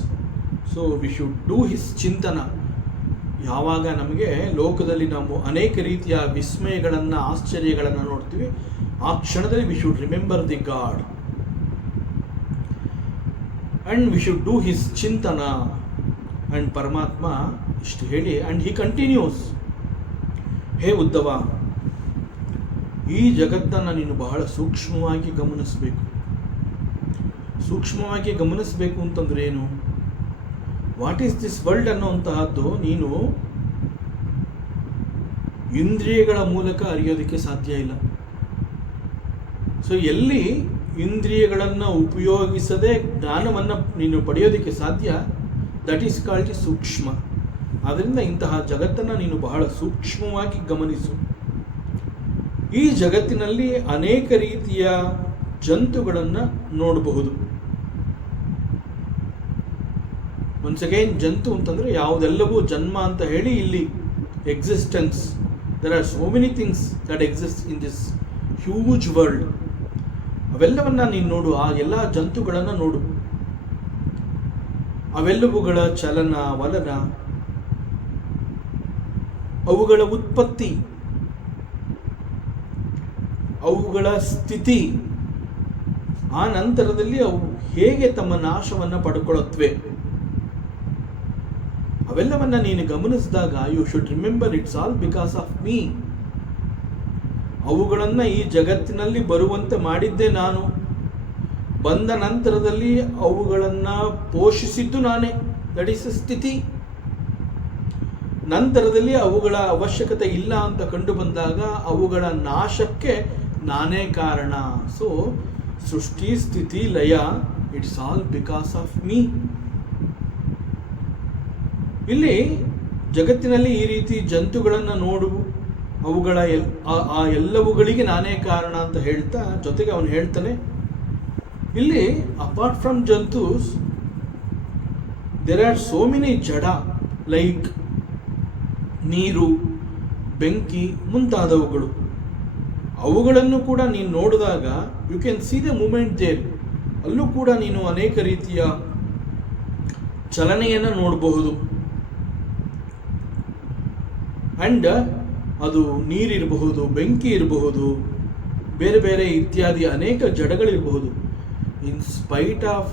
So we should do his chintana. ಯಾವಾಗ ನಮಗೆ ಲೋಕದಲ್ಲಿ ನಾವು ಅನೇಕ ರೀತಿಯ ವಿಸ್ಮಯಗಳನ್ನು, ಆಶ್ಚರ್ಯಗಳನ್ನು ನೋಡ್ತೀವಿ, ಆ ಕ್ಷಣದಲ್ಲಿ we should remember the god and we should do his ಚಿಂತನ. ಆ್ಯಂಡ್ ಪರಮಾತ್ಮ ಇಷ್ಟು ಹೇಳಿ ಆ್ಯಂಡ್ ಹಿ ಕಂಟಿನ್ಯೂಸ್, ಹೇ ಉದ್ದವ, ಈ ಜಗತ್ತನ್ನು ನೀನು ಬಹಳ ಸೂಕ್ಷ್ಮವಾಗಿ ಗಮನಿಸಬೇಕು. ಸೂಕ್ಷ್ಮವಾಗಿ ಗಮನಿಸಬೇಕು ಅಂತಂದ್ರೆ ಏನು? ವಾಟ್ ಈಸ್ ದಿಸ್ ವರ್ಲ್ಡ್ ಅನ್ನುವಂತಹದ್ದು ನೀನು ಇಂದ್ರಿಯಗಳ ಮೂಲಕ ಅರಿಯೋದಕ್ಕೆ ಸಾಧ್ಯ ಇಲ್ಲ. ಸೊ ಎಲ್ಲಿ ಇಂದ್ರಿಯಗಳನ್ನು ಉಪಯೋಗಿಸದೆ ಜ್ಞಾನವನ್ನು ನೀನು ಪಡೆಯೋದಕ್ಕೆ ಸಾಧ್ಯ, ದಟ್ ಈಸ್ ಕಾಲ್ಡ್ ಸೂಕ್ಷ್ಮ. ಆದ್ದರಿಂದ ಇಂತಹ ಜಗತ್ತನ್ನು ನೀನು ಬಹಳ ಸೂಕ್ಷ್ಮವಾಗಿ ಗಮನಿಸು. ಈ ಜಗತ್ತಿನಲ್ಲಿ ಅನೇಕ ರೀತಿಯ ಜಂತುಗಳನ್ನು ನೋಡಬಹುದು. ಒನ್ಸ್ ಅಗೈನ್, ಜಂತು ಅಂತಂದರೆ ಯಾವುದೆಲ್ಲವೂ ಜನ್ಮ ಅಂತ ಹೇಳಿ ಇಲ್ಲಿ existence. There are so many things that exist in this huge world. ಅವೆಲ್ಲವನ್ನ ನೀನು ನೋಡು, ಆ ಎಲ್ಲ ಜಂತುಗಳನ್ನು ನೋಡು. ಅವೆಲ್ಲವುಗಳ ಚಲನ ವಲನ, ಅವುಗಳ ಉತ್ಪತ್ತಿ, ಅವುಗಳ ಸ್ಥಿತಿ, ಆ ನಂತರದಲ್ಲಿ ಅವು ಹೇಗೆ ತಮ್ಮ ನಾಶವನ್ನು ಪಡ್ಕೊಳ್ಳುತ್ತವೆ, ಅವೆಲ್ಲವನ್ನ ನೀನು ಗಮನಿಸಿದಾಗ you should remember it's all because of me. ಅವುಗಳನ್ನು ಈ ಜಗತ್ತಿನಲ್ಲಿ ಬರುವಂತೆ ಮಾಡಿದ್ದೆ ನಾನು. ಬಂದ ನಂತರದಲ್ಲಿ ಅವುಗಳನ್ನು ಪೋಷಿಸಿದ್ದು ನಾನೇ. ದಟ್ ಈಸ್ ಸ್ಥಿತಿ. ನಂತರದಲ್ಲಿ ಅವುಗಳ ಅವಶ್ಯಕತೆ ಇಲ್ಲ ಅಂತ ಕಂಡು ಬಂದಾಗ ಅವುಗಳ ನಾಶಕ್ಕೆ ನಾನೇ ಕಾರಣ. ಸೊ ಸೃಷ್ಟಿ, ಸ್ಥಿತಿ, ಲಯ, it's all because of me. ಇಲ್ಲಿ ಜಗತ್ತಿನಲ್ಲಿ ಈ ರೀತಿ ಜಂತುಗಳನ್ನು ನೋಡು, ಅವುಗಳ ಆ ಎಲ್ಲವುಗಳಿಗೆ ನಾನೇ ಕಾರಣ ಅಂತ ಹೇಳ್ತಾ, ಜೊತೆಗೆ ಅವನು ಹೇಳ್ತಾನೆ, ಇಲ್ಲಿ apart from jantus there are so many jada, like ನೀರು, ಬೆಂಕಿ ಮುಂತಾದವುಗಳು. ಅವುಗಳನ್ನು ಕೂಡ ನೀನು ನೋಡಿದಾಗ you can see the moment there. ಅಲ್ಲೂ ಕೂಡ ನೀನು ಅನೇಕ ರೀತಿಯ ಚಲನೆಯನ್ನು ನೋಡಬಹುದು. ಆ್ಯಂಡ್ ಅದು ನೀರಿರಬಹುದು, ಬೆಂಕಿ ಇರಬಹುದು, ಬೇರೆ ಬೇರೆ ಇತ್ಯಾದಿ ಅನೇಕ ಜಡಗಳಿರಬಹುದು. In spite of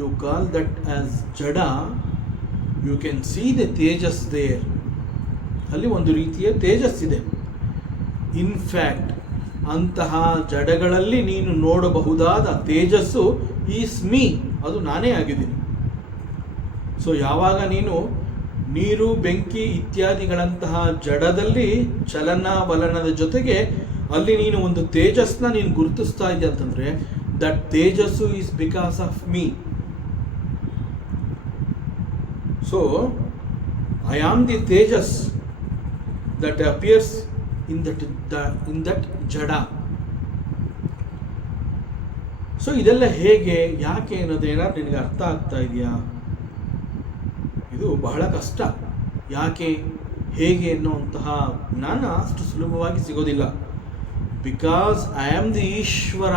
you call that as ಜಡ, you can see the tejas there. ಅಲ್ಲಿ ಒಂದು ರೀತಿಯ ತೇಜಸ್ಸಿದೆ. ಇನ್ಫ್ಯಾಕ್ಟ್ ಅಂತಹ ಜಡಗಳಲ್ಲಿ ನೀನು ನೋಡಬಹುದಾದ ತೇಜಸ್ಸು ಈಸ್ ಮೀ, ಅದು ನಾನೇ ಆಗಿದ್ದೀನಿ. ಸೊ ಯಾವಾಗ ನೀನು ನೀರು, ಬೆಂಕಿ ಇತ್ಯಾದಿಗಳಂತಹ ಜಡದಲ್ಲಿ ಚಲನವಲನದ ಜೊತೆಗೆ ಅಲ್ಲಿ ನೀನು ಒಂದು ತೇಜಸ್ನ ನೀನು ಗುರುತಿಸ್ತಾ ಇದೆಯಾ ಅಂತಂದರೆ ದಟ್ ತೇಜಸ್ಸು is because of me. So I am the Tejas that appears in that jada. So ಇದೆಲ್ಲ ಹೇಗೆ, ಯಾಕೆ ಅನ್ನೋದೇನಾದ್ರು ನಿನಗೆ ಅರ್ಥ ಆಗ್ತಾ ಇದೆಯಾ? ಇದು ಬಹಳ ಕಷ್ಟ. ಯಾಕೆ, ಹೇಗೆ ಎನ್ನುವಂತಹ ಜ್ಞಾನ ಅಷ್ಟು ಸುಲಭವಾಗಿ ಸಿಗೋದಿಲ್ಲ. ಬಿಕಾಸ್ ಐ ಆಮ್ ದಿ ಈಶ್ವರ,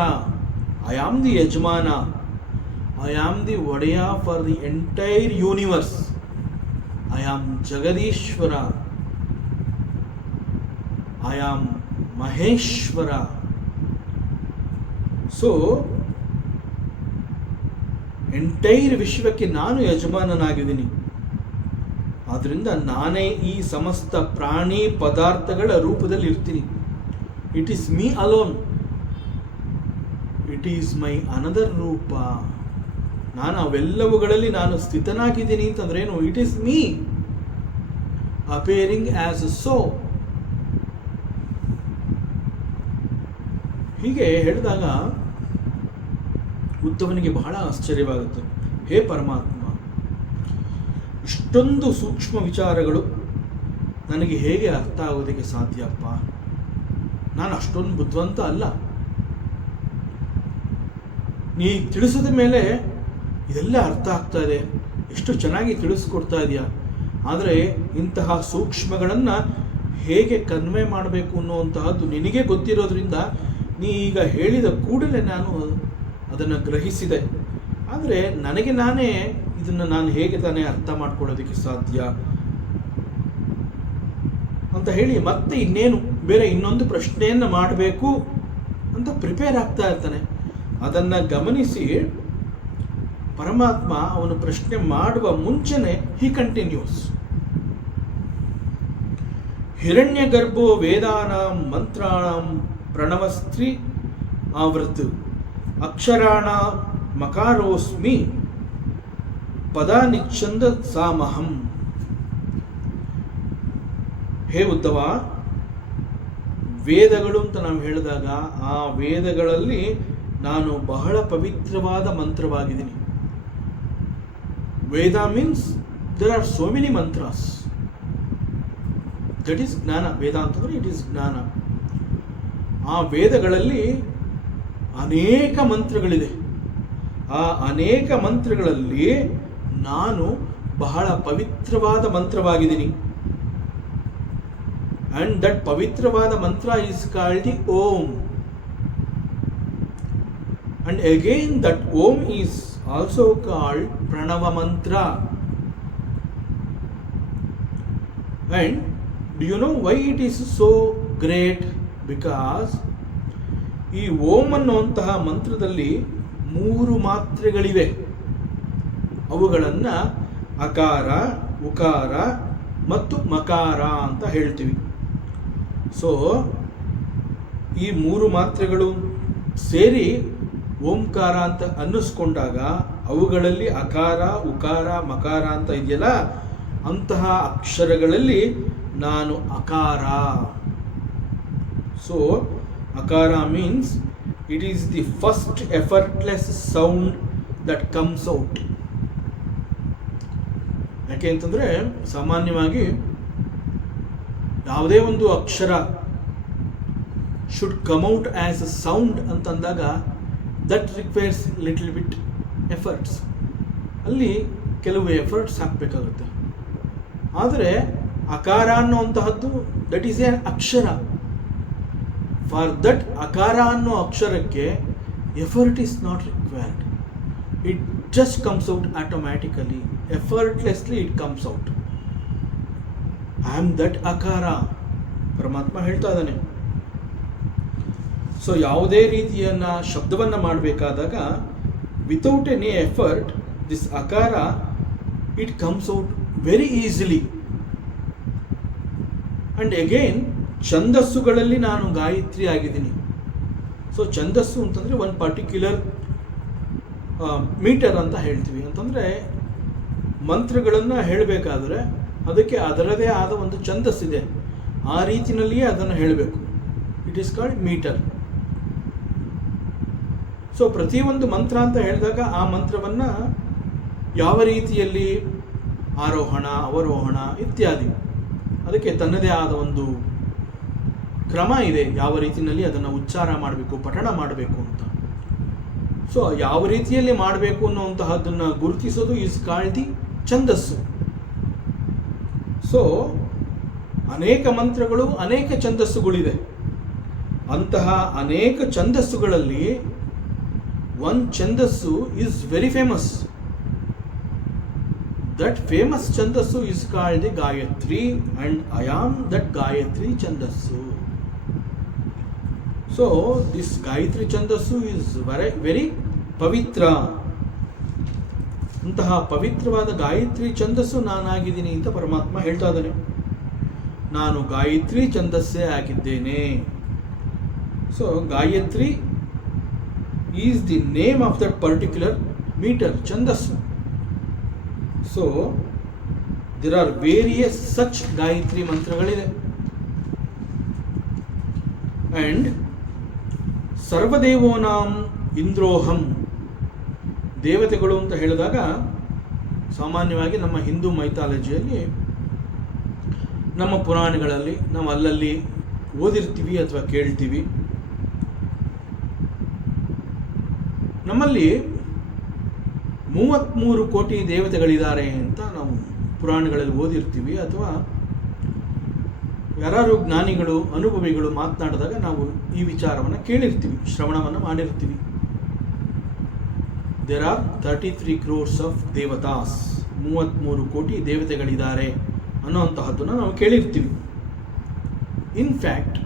ಐ ಆಮ್ ದಿ ಯಜಮಾನ, ಐ ಆಮ್ ದಿ ಒಡೆಯ for the entire universe, I am ಜಗದೀಶ್ವರ, ಐ ಆಮ್ ಮಹೇಶ್ವರ. ಸೊ ಎಂಟೈರ್ ವಿಶ್ವಕ್ಕೆ ನಾನು ಯಜಮಾನನಾಗಿದ್ದೀನಿ. ಆದ್ದರಿಂದ ನಾನೇ ಈ ಸಮಸ್ತ ಪ್ರಾಣಿ ಪದಾರ್ಥಗಳ ರೂಪದಲ್ಲಿ ಇರ್ತೀನಿ. It is me alone, it is my another ರೂಪ. ನಾನು ಅವೆಲ್ಲವುಗಳಲ್ಲಿ ನಾನು ಸ್ಥಿತನಾಗಿದ್ದೀನಿ ಅಂತಂದ್ರೇನು? It is me appearing as so. ಹೀಗೆ ಹೇಳಿದಾಗ ಉದ್ಧವನಿಗೆ ಬಹಳ ಆಶ್ಚರ್ಯವಾಗುತ್ತೆ. ಹೇ ಪರಮಾತ್ಮ, ಇಷ್ಟೊಂದು ಸೂಕ್ಷ್ಮ ವಿಚಾರಗಳು ನನಗೆ ಹೇಗೆ ಅರ್ಥ ಆಗೋದಕ್ಕೆ ಸಾಧ್ಯಪ್ಪ? ನಾನು ಅಷ್ಟೊಂದು ಬುದ್ಧಿವಂತ ಅಲ್ಲ. ನೀ ತಿಳಿಸಿದ ಮೇಲೆ ಇದೆಲ್ಲ ಅರ್ಥ ಆಗ್ತಾ ಇದೆ, ಎಷ್ಟು ಚೆನ್ನಾಗಿ ತಿಳಿಸ್ಕೊಡ್ತಾ ಇದೆಯಾ. ಆದರೆ ಇಂತಹ ಸೂಕ್ಷ್ಮಗಳನ್ನು ಹೇಗೆ ಕನ್ವೆ ಮಾಡಬೇಕು ಅನ್ನುವಂತಹದ್ದು ನಿನಗೆ ಗೊತ್ತಿರೋದ್ರಿಂದ ನೀ ಈಗ ಹೇಳಿದ ಕೂಡಲೇ ನಾನು ಅದನ್ನು ಗ್ರಹಿಸಿದೆ. ಆದರೆ ನನಗೆ ನಾನೇ ಇದನ್ನು ನಾನು ಹೇಗೆ ತಾನೇ ಅರ್ಥ ಮಾಡ್ಕೊಳ್ಳೋದಕ್ಕೆ ಸಾಧ್ಯ ಅಂತ ಹೇಳಿ ಮತ್ತೆ ಇನ್ನೇನು ಬೇರೆ ಇನ್ನೊಂದು ಪ್ರಶ್ನೆಯನ್ನು ಮಾಡಬೇಕು ಅಂತ ಪ್ರಿಪೇರ್ ಆಗ್ತಾ ಇರ್ತಾನೆ. ಅದನ್ನು ಗಮನಿಸಿ ಪರಮಾತ್ಮ ಅವನು ಪ್ರಶ್ನೆ ಮಾಡುವ ಮುಂಚೆನೆ ಹಿ ಕಂಟಿನ್ಯೂಸ್. ಹಿರಣ್ಯ ಗರ್ಭೋ ವೇದಾನಾಂ ಮಂತ್ರಾಣಾಂ ಪ್ರಣವಸ್ತ್ರಿ ಆವೃತ್ ಅಕ್ಷರಾಣ ಮಕಾರೋಸ್ಮಿ ಪದಾನಿಚ್ಛಂದ ಸಾಮಹಂ. ಹೇ ಉದ್ಧವ, ವೇದಗಳು ಅಂತ ನಾವು ಹೇಳಿದಾಗ ಆ ವೇದಗಳಲ್ಲಿ ನಾನು ಬಹಳ ಪವಿತ್ರವಾದ ಮಂತ್ರವಾಗಿದ್ದೀನಿ. Veda means there are so many mantras. That is jnana. Veda ಅಂತಂದ್ರೆ ಇಟ್ ಈಸ್ ಜ್ಞಾನ. ಆ ವೇದಗಳಲ್ಲಿ ಅನೇಕ ಮಂತ್ರಗಳಿದೆ. ಆ ಅನೇಕ ಮಂತ್ರಗಳಲ್ಲಿ ನಾನು ಬಹಳ ಪವಿತ್ರವಾದ ಮಂತ್ರವಾಗಿದ್ದೀನಿ. ಅಂಡ್ ದಟ್ ಪವಿತ್ರವಾದ ಮಂತ್ರ is called the Om. And again that Om is also called ಪ್ರಣವ ಮಂತ್ರ. And do you know why it is so great? Because ಈ ಓಂ ಅನ್ನುವಂತಹ ಮಂತ್ರದಲ್ಲಿ 3 ಮಾತ್ರೆಗಳಿವೆ. ಅವುಗಳನ್ನು ಅಕಾರ, ಉಕಾರ ಮತ್ತು ಮಕಾರ ಅಂತ ಹೇಳ್ತೀವಿ. ಸೊ ಈ 3 ಮಾತ್ರೆಗಳು ಸೇರಿ ಓಂಕಾರ ಅಂತ ಅನ್ನಿಸ್ಕೊಂಡಾಗ ಅವುಗಳಲ್ಲಿ ಅಕಾರ, ಉಕಾರ, ಮಕಾರ ಅಂತ ಇದೆಯಲ್ಲ, ಅಂತಹ ಅಕ್ಷರಗಳಲ್ಲಿ ನಾನು ಅಕಾರ. So akara means it is the first effortless sound that comes out. ಯಾಕೆ ಅಂತಂದರೆ ಸಾಮಾನ್ಯವಾಗಿ ಯಾವುದೇ ಒಂದು ಅಕ್ಷರ should come out as a sound ಅಂತಂದಾಗ that requires little bit efforts. ಅಲ್ಲಿ ಕೆಲವು ಎಫರ್ಟ್ಸ್ ಹಾಕಬೇಕಾಗುತ್ತೆ. ಆದರೆ ಅಕಾರ ಅನ್ನುವಂತಹದ್ದು that is a akshara. For that akara ಅನ್ನೋ ಅಕ್ಷರಕ್ಕೆ effort is not required. It just comes out automatically, effortlessly it comes out. I am that akara, ಪರಮಾತ್ಮ ಹೇಳ್ತಾ ಇದ್ದಾನೆ. ಸೊ ಯಾವುದೇ ರೀತಿಯನ್ನ ಶಬ್ದವನ್ನು ಮಾಡಬೇಕಾದಾಗ without any effort this akara it comes out very easily. And again ಛಂದಸ್ಸುಗಳಲ್ಲಿ ನಾನು ಗಾಯತ್ರಿ ಆಗಿದ್ದೀನಿ. ಸೊ ಛಂದಸ್ಸು ಅಂತಂದರೆ ಒಂದು ಪರ್ಟಿಕ್ಯುಲರ್ ಮೀಟರ್ ಅಂತ ಹೇಳ್ತೀವಿ. ಅಂತಂದರೆ ಮಂತ್ರಗಳನ್ನು ಹೇಳಬೇಕಾದ್ರೆ ಅದಕ್ಕೆ ಅದರದೇ ಆದ ಒಂದು ಛಂದಸ್ಸಿದೆ, ಆ ರೀತಿಯಲ್ಲಿಯೇ ಅದನ್ನು ಹೇಳಬೇಕು. It is called meter. So ಪ್ರತಿಯೊಂದು ಮಂತ್ರ ಅಂತ ಹೇಳಿದಾಗ ಆ ಮಂತ್ರವನ್ನು ಯಾವ ರೀತಿಯಲ್ಲಿ ಆರೋಹಣ, ಅವರೋಹಣ ಇತ್ಯಾದಿ ಅದಕ್ಕೆ ತನ್ನದೇ ಆದ ಒಂದು ಕ್ರಮ ಇದೆ, ಯಾವ ರೀತಿಯಲ್ಲಿ ಅದನ್ನು ಉಚ್ಚಾರ ಮಾಡಬೇಕು, ಪಠಣ ಮಾಡಬೇಕು ಅಂತ. ಸೊ ಯಾವ ರೀತಿಯಲ್ಲಿ ಮಾಡಬೇಕು ಅನ್ನುವಂತಹದ್ದನ್ನು ಗುರುತಿಸೋದು is called the chhandassu. So ಅನೇಕ ಮಂತ್ರಗಳು, ಅನೇಕ ಛಂದಸ್ಸುಗಳಿದೆ. ಅಂತಹ ಅನೇಕ ಛಂದಸ್ಸುಗಳಲ್ಲಿ ಒಂದು ಛಂದಸ್ಸು is very famous. That famous chhandassu is called the Gayatri and I am that Gayatri chhandassu. So this Gayatri ಛಂದಸ್ಸು ಈಸ್ ವೆರಿ ಪವಿತ್ರ. ಅಂತಹ ಪವಿತ್ರವಾದ ಗಾಯತ್ರಿ ಛಂದಸ್ಸು ನಾನಾಗಿದ್ದೀನಿ ಅಂತ ಪರಮಾತ್ಮ ಹೇಳ್ತಾ ಇದ್ದಾನೆ. ನಾನು ಗಾಯತ್ರಿ ಛಂದಸ್ಸೇ ಆಗಿದ್ದೇನೆ. So Gayatri is the name of that particular meter, chhandassu. So there are various such Gayatri ಮಂತ್ರಗಳಿದೆ. ಅಂಡ್ ಸರ್ವದೇವೋನಾಂ ಇಂದ್ರೋಹಂ, ದೇವತೆಗಳು ಅಂತ ಹೇಳಿದಾಗ ಸಾಮಾನ್ಯವಾಗಿ ನಮ್ಮ ಹಿಂದೂ ಮೈಥಾಲಜಿಯಲ್ಲಿ, ನಮ್ಮ ಪುರಾಣಗಳಲ್ಲಿ ನಾವು ಅಲ್ಲಲ್ಲಿ ಓದಿರ್ತೀವಿ ಅಥವಾ ಕೇಳ್ತೀವಿ. ನಮ್ಮಲ್ಲಿ 33 ಕೋಟಿ ದೇವತೆಗಳಿದ್ದಾರೆ ಅಂತ ನಾವು ಪುರಾಣಗಳಲ್ಲಿ ಓದಿರ್ತೀವಿ, ಅಥವಾ ಯಾರು ಜ್ಞಾನಿಗಳು, ಅನುಭವಿಗಳು ಮಾತನಾಡಿದಾಗ ನಾವು ಈ ವಿಚಾರವನ್ನು ಕೇಳಿರ್ತೀವಿ, ಶ್ರವಣವನ್ನು ಮಾಡಿರ್ತೀವಿ. ದೇರ್ ಆರ್ 33 crores ಆಫ್ ದೇವತಾಸ್, 33 ಕೋಟಿ ದೇವತೆಗಳಿದ್ದಾರೆ ಅನ್ನೋಂತಹದ್ದನ್ನು ನಾವು ಕೇಳಿರ್ತೀವಿ. ಇನ್ಫ್ಯಾಕ್ಟ್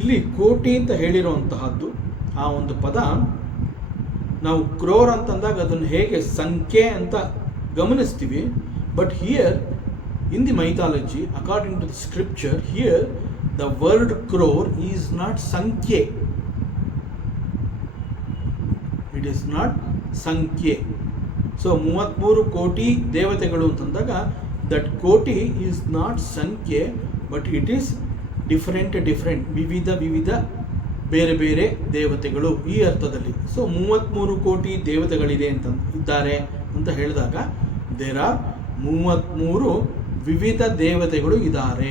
ಇಲ್ಲಿ ಕೋಟಿ ಅಂತ ಹೇಳಿರುವಂತಹದ್ದು, ಆ ಒಂದು ಪದ ನಾವು ಕ್ರೋರ್ ಅಂತಂದಾಗ ಅದನ್ನು ಹೇಗೆ ಸಂಖ್ಯೆ ಅಂತ ಗಮನಿಸ್ತೀವಿ. But here in the mythology, according to the scripture, here the word crore is not sankhye. It is not sankhye. So 33 ಕೋಟಿ ದೇವತೆಗಳು ಅಂತಂದಾಗ that ಕೋಟಿ is not sankhye, but it is different ವಿವಿಧ ಬೇರೆ ಬೇರೆ ದೇವತೆಗಳು ಈ ಅರ್ಥದಲ್ಲಿ. ಸೊ 33 ಕೋಟಿ ದೇವತೆಗಳಿದೆ ಅಂತ ಇದ್ದಾರೆ ಅಂತ ಹೇಳಿದಾಗ ದೇರ್ ಆರ್ 33 ವಿವಿಧ ದೇವತೆಗಳು ಇದ್ದಾರೆ,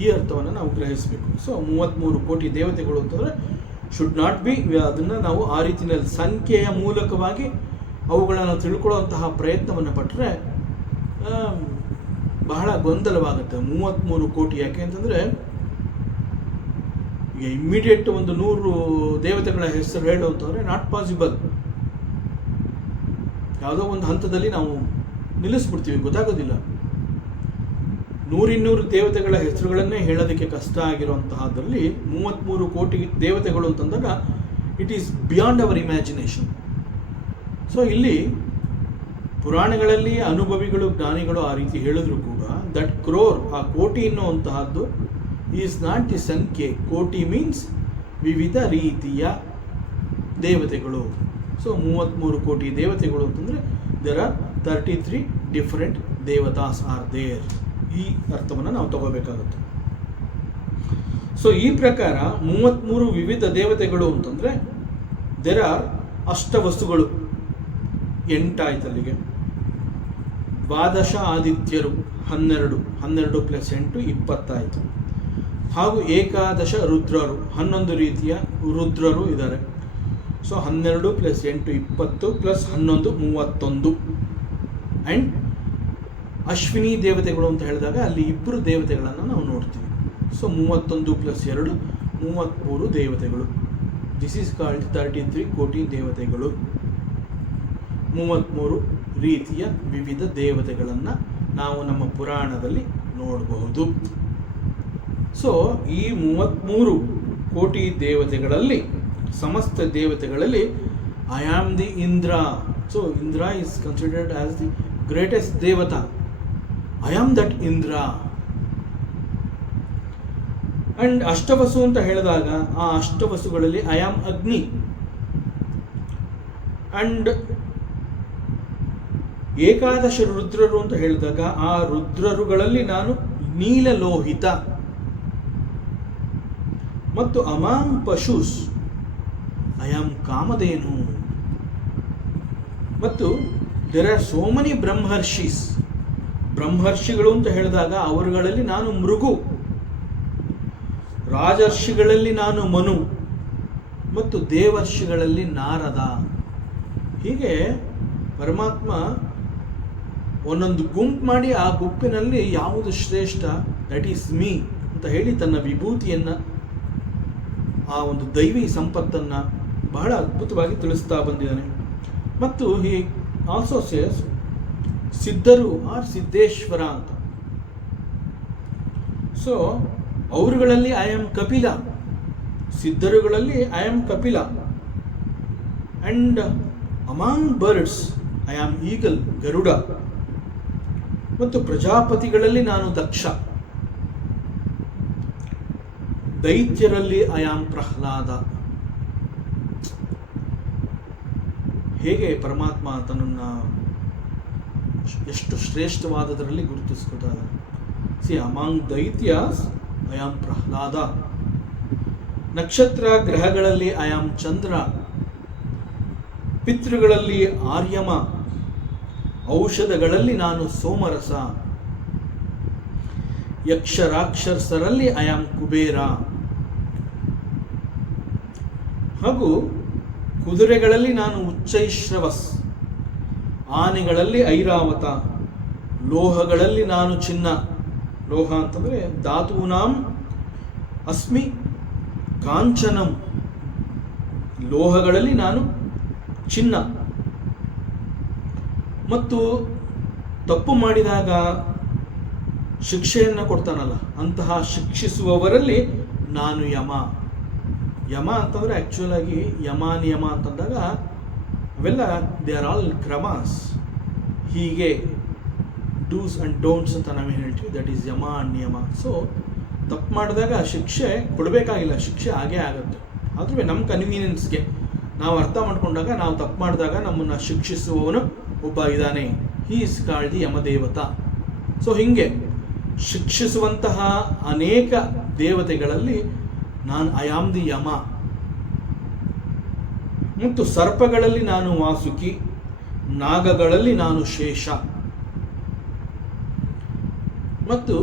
ಈ ಅರ್ಥವನ್ನು ನಾವು ಗ್ರಹಿಸಬೇಕು. ಸೊ 33 ಕೋಟಿ ದೇವತೆಗಳು ಅಂತಂದರೆ ಶುಡ್ ನಾಟ್ ಬಿ, ಅದನ್ನು ನಾವು ಆ ರೀತಿಯಲ್ಲಿ ಸಂಖ್ಯೆಯ ಮೂಲಕವಾಗಿ ಅವುಗಳನ್ನು ತಿಳ್ಕೊಳ್ಳುವಂತಹ ಪ್ರಯತ್ನವನ್ನು ಪಟ್ಟರೆ ಬಹಳ ಗೊಂದಲವಾಗುತ್ತೆ. 33 ಕೋಟಿ ಯಾಕೆ ಅಂತಂದರೆ ಈಗ ಇಮ್ಮಿಡಿಯೇಟ್ ಒಂದು 100 ದೇವತೆಗಳ ಹೆಸರು ಹೇಳು ಅಂತಂದರೆ ನಾಟ್ ಪಾಸಿಬಲ್. ಯಾವುದೋ ಒಂದು ಹಂತದಲ್ಲಿ ನಾವು ನಿಲ್ಲಿಸ್ಬಿಡ್ತೀವಿ, ಗೊತ್ತಾಗೋದಿಲ್ಲ. 100-200 ದೇವತೆಗಳ ಹೆಸರುಗಳನ್ನೇ ಹೇಳೋದಕ್ಕೆ ಕಷ್ಟ ಆಗಿರುವಂತಹದ್ರಲ್ಲಿ 33 ಕೋಟಿ ದೇವತೆಗಳು ಅಂತಂದಾಗ it is beyond our imagination. So ಇಲ್ಲಿ ಪುರಾಣಗಳಲ್ಲಿ ಅನುಭವಿಗಳು, ಜ್ಞಾನಿಗಳು ಆ ರೀತಿ ಹೇಳಿದ್ರು ಕೂಡ ದಟ್ ಕ್ರೋರ್, ಆ ಕೋಟಿ ಎನ್ನುವಂತಹದ್ದು ಈಸ್ ನಾಟ್ ದಿ ಸಂಖ್ಯೆ. ಕೋಟಿ ಮೀನ್ಸ್ ವಿವಿಧ ರೀತಿಯ ದೇವತೆಗಳು. ಸೊ 33 ಕೋಟಿ ದೇವತೆಗಳು ಅಂತಂದರೆ ದೇರ್ ಆರ್ 33 ಡಿಫರೆಂಟ್ ದೇವತಾಸ್ ಆರ್ ದೇರ್. ಈ ಅರ್ಥವನ್ನು ನಾವು ತಗೋಬೇಕಾಗುತ್ತೆ. ಸೊ ಈ ಪ್ರಕಾರ 33 ವಿವಿಧ ದೇವತೆಗಳು ಅಂತಂದರೆ ದೇರ್ ಆರ್ ಅಷ್ಟವಸ್ತುಗಳು, 8 ಆಯ್ತು ಅಲ್ಲಿಗೆ. ದ್ವಾದಶ ಆದಿತ್ಯರು 12 + 8 20 ಆಯಿತು. ಹಾಗೂ ಏಕಾದಶ ರುದ್ರರು, 11 ರೀತಿಯ ರುದ್ರರು ಇದ್ದಾರೆ. ಸೊ 12 + 8 20 + 11 31. ಆ್ಯಂಡ್ ಅಶ್ವಿನಿ ದೇವತೆಗಳು ಅಂತ ಹೇಳಿದಾಗ ಅಲ್ಲಿ 2 ದೇವತೆಗಳನ್ನು ನಾವು ನೋಡ್ತೀವಿ. ಸೊ 31 + 2 33 ದೇವತೆಗಳು. ದಿಸ್ ಈಸ್ ಕಾಲ್ಡ್ 33 ಕೋಟಿ ದೇವತೆಗಳು. 33 ರೀತಿಯ ವಿವಿಧ ದೇವತೆಗಳನ್ನು ನಾವು ನಮ್ಮ ಪುರಾಣದಲ್ಲಿ ನೋಡಬಹುದು. ಸೊ ಈ 33 ಕೋಟಿ ದೇವತೆಗಳಲ್ಲಿ, ಸಮಸ್ತ ದೇವತೆಗಳಲ್ಲಿ I am the Indra. So Indra is considered as the greatest devata. I am that Indra. And Ashtavasu ಅಂತ ಹೇಳಿದಾಗ ಆ ಅಷ್ಟವಸುಗಳಲ್ಲಿ ಐ ಆಮ್ ಅಗ್ನಿ. ಅಂಡ್ ಏಕಾದಶ ರುದ್ರರು ಅಂತ ಹೇಳಿದಾಗ ಆ ರುದ್ರರುಗಳಲ್ಲಿ ನಾನು ನೀಲಲೋಹಿತ. ಮತ್ತು ಅಮಾಂ ಪಶುಸ್ ಐ ಆಮ್ ಕಾಮಧೇನು. ಮತ್ತು ದೇರ್ ಆರ್ ಸೋ ಮೆನಿ ಬ್ರಹ್ಮರ್ಷಿಸ್. ಬ್ರಹ್ಮರ್ಷಿಗಳು ಅಂತ ಹೇಳಿದಾಗ ಅವರುಗಳಲ್ಲಿ ನಾನು ಮೃಗು. ರಾಜರ್ಷಿಗಳಲ್ಲಿ ನಾನು ಮನು. ಮತ್ತು ದೇವರ್ಷಿಗಳಲ್ಲಿ ನಾರದ. ಹೀಗೆ ಪರಮಾತ್ಮ ಒಂದೊಂದು ಗುಂಪು ಮಾಡಿ ಆ ಗುಂಪಿನಲ್ಲಿ ಯಾವುದು ಶ್ರೇಷ್ಠ, ದಟ್ ಈಸ್ ಮೀ ಅಂತ ಹೇಳಿ ತನ್ನ ವಿಭೂತಿಯನ್ನು, ಆ ಒಂದು ದೈವಿ ಸಂಪತ್ತನ್ನು ಬಹಳ ಅದ್ಭುತವಾಗಿ ತಿಳಿಸ್ತಾ ಬಂದಿದ್ದಾನೆ. ಮತ್ತು ಹಿ ಆಲ್ಸೋ ಸೇಸ್ ಸಿದ್ಧರು ಆರ್ ಸಿದ್ದೇಶ್ವರ ಅಂತ. ಸೊ ಅವರುಗಳಲ್ಲಿ ಐ ಆಮ್ ಕಪಿಲ, ಸಿದ್ಧರುಗಳಲ್ಲಿ I am Kapila. And among birds I am eagle, Garuda. ಮತ್ತು ಪ್ರಜಾಪತಿಗಳಲ್ಲಿ ನಾನು ದಕ್ಷ. ದೈತ್ಯರಲ್ಲಿ ಐ ಆಮ್ ಪ್ರಹ್ಲಾದ. ಹೇಗೆ ಪರಮಾತ್ಮ ತನ್ನನ್ನು ಎಷ್ಟು ಶ್ರೇಷ್ಠವಾದದರಲ್ಲಿ ಗುರುತಿಸ್ಕೊತಾರೆ. See among daityas I am Prahlada. ನಕ್ಷತ್ರ ಗ್ರಹಗಳಲ್ಲಿ ಐ ಆಮ್ ಚಂದ್ರ. ಪಿತೃಗಳಲ್ಲಿ ಆರ್ಯಮ. ಔಷಧಗಳಲ್ಲಿ ನಾನು ಸೋಮರಸ. ಯಕ್ಷ ರಾಕ್ಷಸರಲ್ಲಿ ಐ ಆಮ್ ಕುಬೇರ. ಹಾಗೂ ಕುದುರೆಗಳಲ್ಲಿ ನಾನು ಉಚ್ಚೈಶ್ರವಸ್. ಆನೆಗಳಲ್ಲಿ ಐರಾವತ. ಲೋಹಗಳಲ್ಲಿ ನಾನು ಚಿನ್ನ. ಲೋಹ ಅಂತಂದರೆ ಧಾತೂನಾಂ ಅಸ್ಮಿ ಕಾಂಚನಂ. ಲೋಹಗಳಲ್ಲಿ ನಾನು ಚಿನ್ನ. ಮತ್ತು ತಪ್ಪು ಮಾಡಿದಾಗ ಶಿಕ್ಷೆಯನ್ನು ಕೊಡ್ತಾನಲ್ಲ, ಅಂತಹ ಶಿಕ್ಷಿಸುವವರಲ್ಲಿ ನಾನು ಯಮ. ಯಮ ಅಂತಂದರೆ ಆ್ಯಕ್ಚುಯಲ್ ಆಗಿ ಯಮ ನಿಯಮ ಅಂತಂದಾಗ ಅವೆಲ್ಲ ದೇ ಆರ್ ಆಲ್ ಕ್ರಮಾಸ್. ಹೀಗೆ ಡೂಸ್ ಆ್ಯಂಡ್ ಡೋಂಟ್ಸ್ ಅಂತ ನಾವೇನು ಹೇಳ್ತೀವಿ, ದಟ್ ಈಸ್ ಯಮ ಆ್ಯಂಡ್ ನಿಯಮ. ಸೊ ತಪ್ಪು ಮಾಡಿದಾಗ ಶಿಕ್ಷೆ ಕೊಡಬೇಕಾಗಿಲ್ಲ, ಶಿಕ್ಷೆ ಆಗೇ ಆಗುತ್ತೆ. ಆದರೂ ನಮ್ಮ ಕನ್ವೀನಿಯನ್ಸ್ಗೆ ನಾವು ಅರ್ಥ ಮಾಡ್ಕೊಂಡಾಗ, ನಾವು ತಪ್ಪು ಮಾಡಿದಾಗ ನಮ್ಮನ್ನು ಶಿಕ್ಷಿಸುವವನು ಒಬ್ಬ ಇದ್ದಾನೆ, he is called the Yamadevata. So ಹೀಗೆ ಶಿಕ್ಷಿಸುವಂತಹ ಅನೇಕ ದೇವತೆಗಳಲ್ಲಿ ನಾನು ಐ ಆಮ್ ದಿ ಯಮ. ಮತ್ತು ಸರ್ಪಗಳಲ್ಲಿ ನಾನು ವಾಸುಕಿ. ನಾಗಗಳಲ್ಲಿ ನಾನು ಶೇಷ. ಮತ್ತು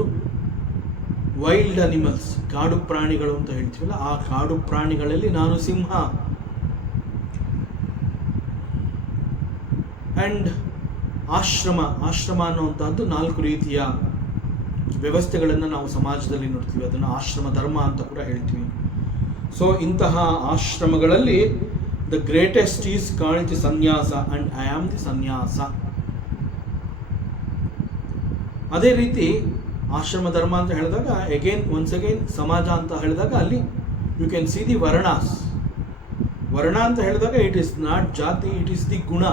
ವೈಲ್ಡ್ ಅನಿಮಲ್ಸ್, ಕಾಡು ಪ್ರಾಣಿಗಳು ಅಂತ ಹೇಳ್ತೀವಲ್ಲ, ಆ ಕಾಡು ಪ್ರಾಣಿಗಳಲ್ಲಿ ನಾನು ಸಿಂಹ. ಆ್ಯಂಡ್ ಆಶ್ರಮ ಅನ್ನುವಂಥದ್ದು 4 ರೀತಿಯ ವ್ಯವಸ್ಥೆಗಳನ್ನು ನಾವು ಸಮಾಜದಲ್ಲಿ ನೋಡ್ತೀವಿ. ಅದನ್ನು ಆಶ್ರಮ ಧರ್ಮ ಅಂತ ಕೂಡ ಹೇಳ್ತೀವಿ. ಸೊ ಇಂತಹ ಆಶ್ರಮಗಳಲ್ಲಿ the greatest is called the sannyasa and I am the sannyasa. ಅದೇ ರೀತಿ ಆಶ್ರಮ ಧರ್ಮ ಅಂತ ಹೇಳಿದಾಗ ಒನ್ಸ್ ಅಗೇನ್ ಸಮಾಜ ಅಂತ ಹೇಳಿದಾಗ ಅಲ್ಲಿ you can see the varnas. ವರ್ಣ ಅಂತ ಹೇಳಿದಾಗ ಇಟ್ ಈಸ್ ನಾಟ್ ಜಾತಿ, ಇಟ್ ಈಸ್ ದಿ ಗುಣ.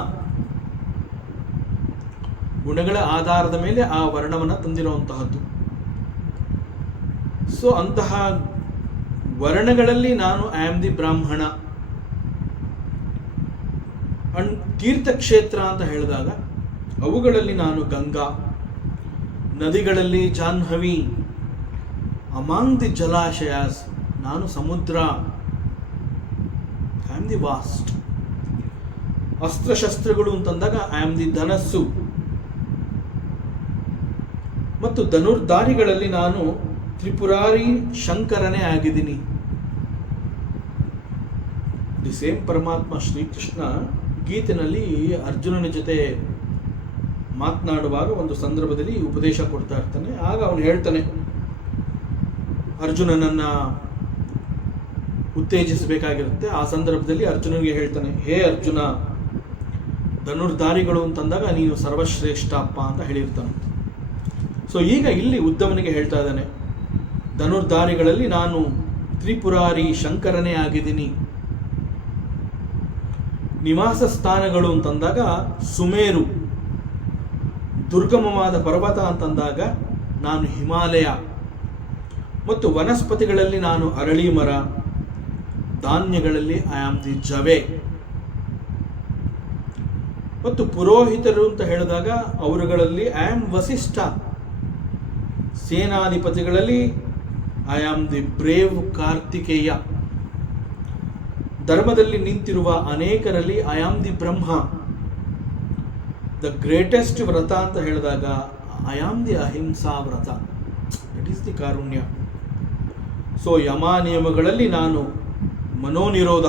ಗುಣಗಳ ಆಧಾರದ ಮೇಲೆ ಆ ವರ್ಣವನ್ನು ತಂದಿರುವಂತಹದ್ದು. ಸೊ ಅಂತಹ ವರ್ಣಗಳಲ್ಲಿ ನಾನು ಐ ಆಮ್ ದಿ ಬ್ರಾಹ್ಮಣ. ಅಂಡ್ ತೀರ್ಥಕ್ಷೇತ್ರ ಅಂತ ಹೇಳಿದಾಗ ಅವುಗಳಲ್ಲಿ ನಾನು ಗಂಗಾ. ನದಿಗಳಲ್ಲಿ ಜಾಹ್ನವಿ. ಅಮಾಂಗ್ ದಿ ಜಲಾಶಯಾಸ್ ನಾನು ಸಮುದ್ರ. I am the vast. ಅಸ್ತ್ರಶಸ್ತ್ರಗಳು ಅಂತಂದಾಗ ಐ ಆಮ್ ದಿ ಧನಸ್ಸು. ಮತ್ತು ಧನುರ್ಧಾರಿಗಳಲ್ಲಿ ನಾನು ತ್ರಿಪುರಾರಿ ಶಂಕರನೇ ಆಗಿದ್ದೀನಿ. ದಿ ಸೇಮ್ ಪರಮಾತ್ಮ ಶ್ರೀಕೃಷ್ಣ ಗೀತೆನಲ್ಲಿ ಅರ್ಜುನನ ಜೊತೆ ಮಾತನಾಡುವಾಗ ಒಂದು ಸಂದರ್ಭದಲ್ಲಿ ಉಪದೇಶ ಕೊಡ್ತಾ ಇರ್ತಾನೆ. ಆಗ ಅವನು ಹೇಳ್ತಾನೆ, ಅರ್ಜುನನನ್ನು ಉತ್ತೇಜಿಸಬೇಕಾಗಿರುತ್ತೆ. ಆ ಸಂದರ್ಭದಲ್ಲಿ ಅರ್ಜುನನಿಗೆ ಹೇಳ್ತಾನೆ, ಹೇ ಅರ್ಜುನ, ಧನುರ್ಧಾರಿಗಳು ಅಂತಂದಾಗ ನೀನು ಸರ್ವಶ್ರೇಷ್ಠ ಅಪ್ಪ ಅಂತ ಹೇಳಿರ್ತಾನೆ. ಸೊ ಈಗ ಇಲ್ಲಿ ಉದ್ಧವನಿಗೆ ಹೇಳ್ತಾ ಇದ್ದಾನೆ, ಧನುರ್ಧಾರಿಗಳಲ್ಲಿ ನಾನು ತ್ರಿಪುರಾರಿ ಶಂಕರನೇ ಆಗಿದ್ದೀನಿ. ನಿವಾಸ ಸ್ಥಾನಗಳು ಅಂತಂದಾಗ ಸುಮೇರು. ದುರ್ಗಮವಾದ ಪರ್ವತ ಅಂತಂದಾಗ ನಾನು ಹಿಮಾಲಯ. ಮತ್ತು ವನಸ್ಪತಿಗಳಲ್ಲಿ ನಾನು ಅರಳಿ ಮರ. ಧಾನ್ಯಗಳಲ್ಲಿ ಐ ಆಮ್ ದಿ ಜವೆ. ಮತ್ತು ಪುರೋಹಿತರು ಅಂತ ಹೇಳಿದಾಗ ಅವರುಗಳಲ್ಲಿ ಐ ಆಮ್ ವಸಿಷ್ಠ. ಸೇನಾಧಿಪತಿಗಳಲ್ಲಿ I am the brave Kartikeya. ಧರ್ಮದಲ್ಲಿ ನಿಂತಿರುವ ಅನೇಕರಲ್ಲಿ I am the Brahma. The greatest vrata ಅಂತ ಹೇಳಿದಾಗ I am the ahimsa vrata, that is the karunya. So ಯಮ ನಿಯಮಗಳಲ್ಲಿ ನಾನು ಮನೋನಿರೋಧ.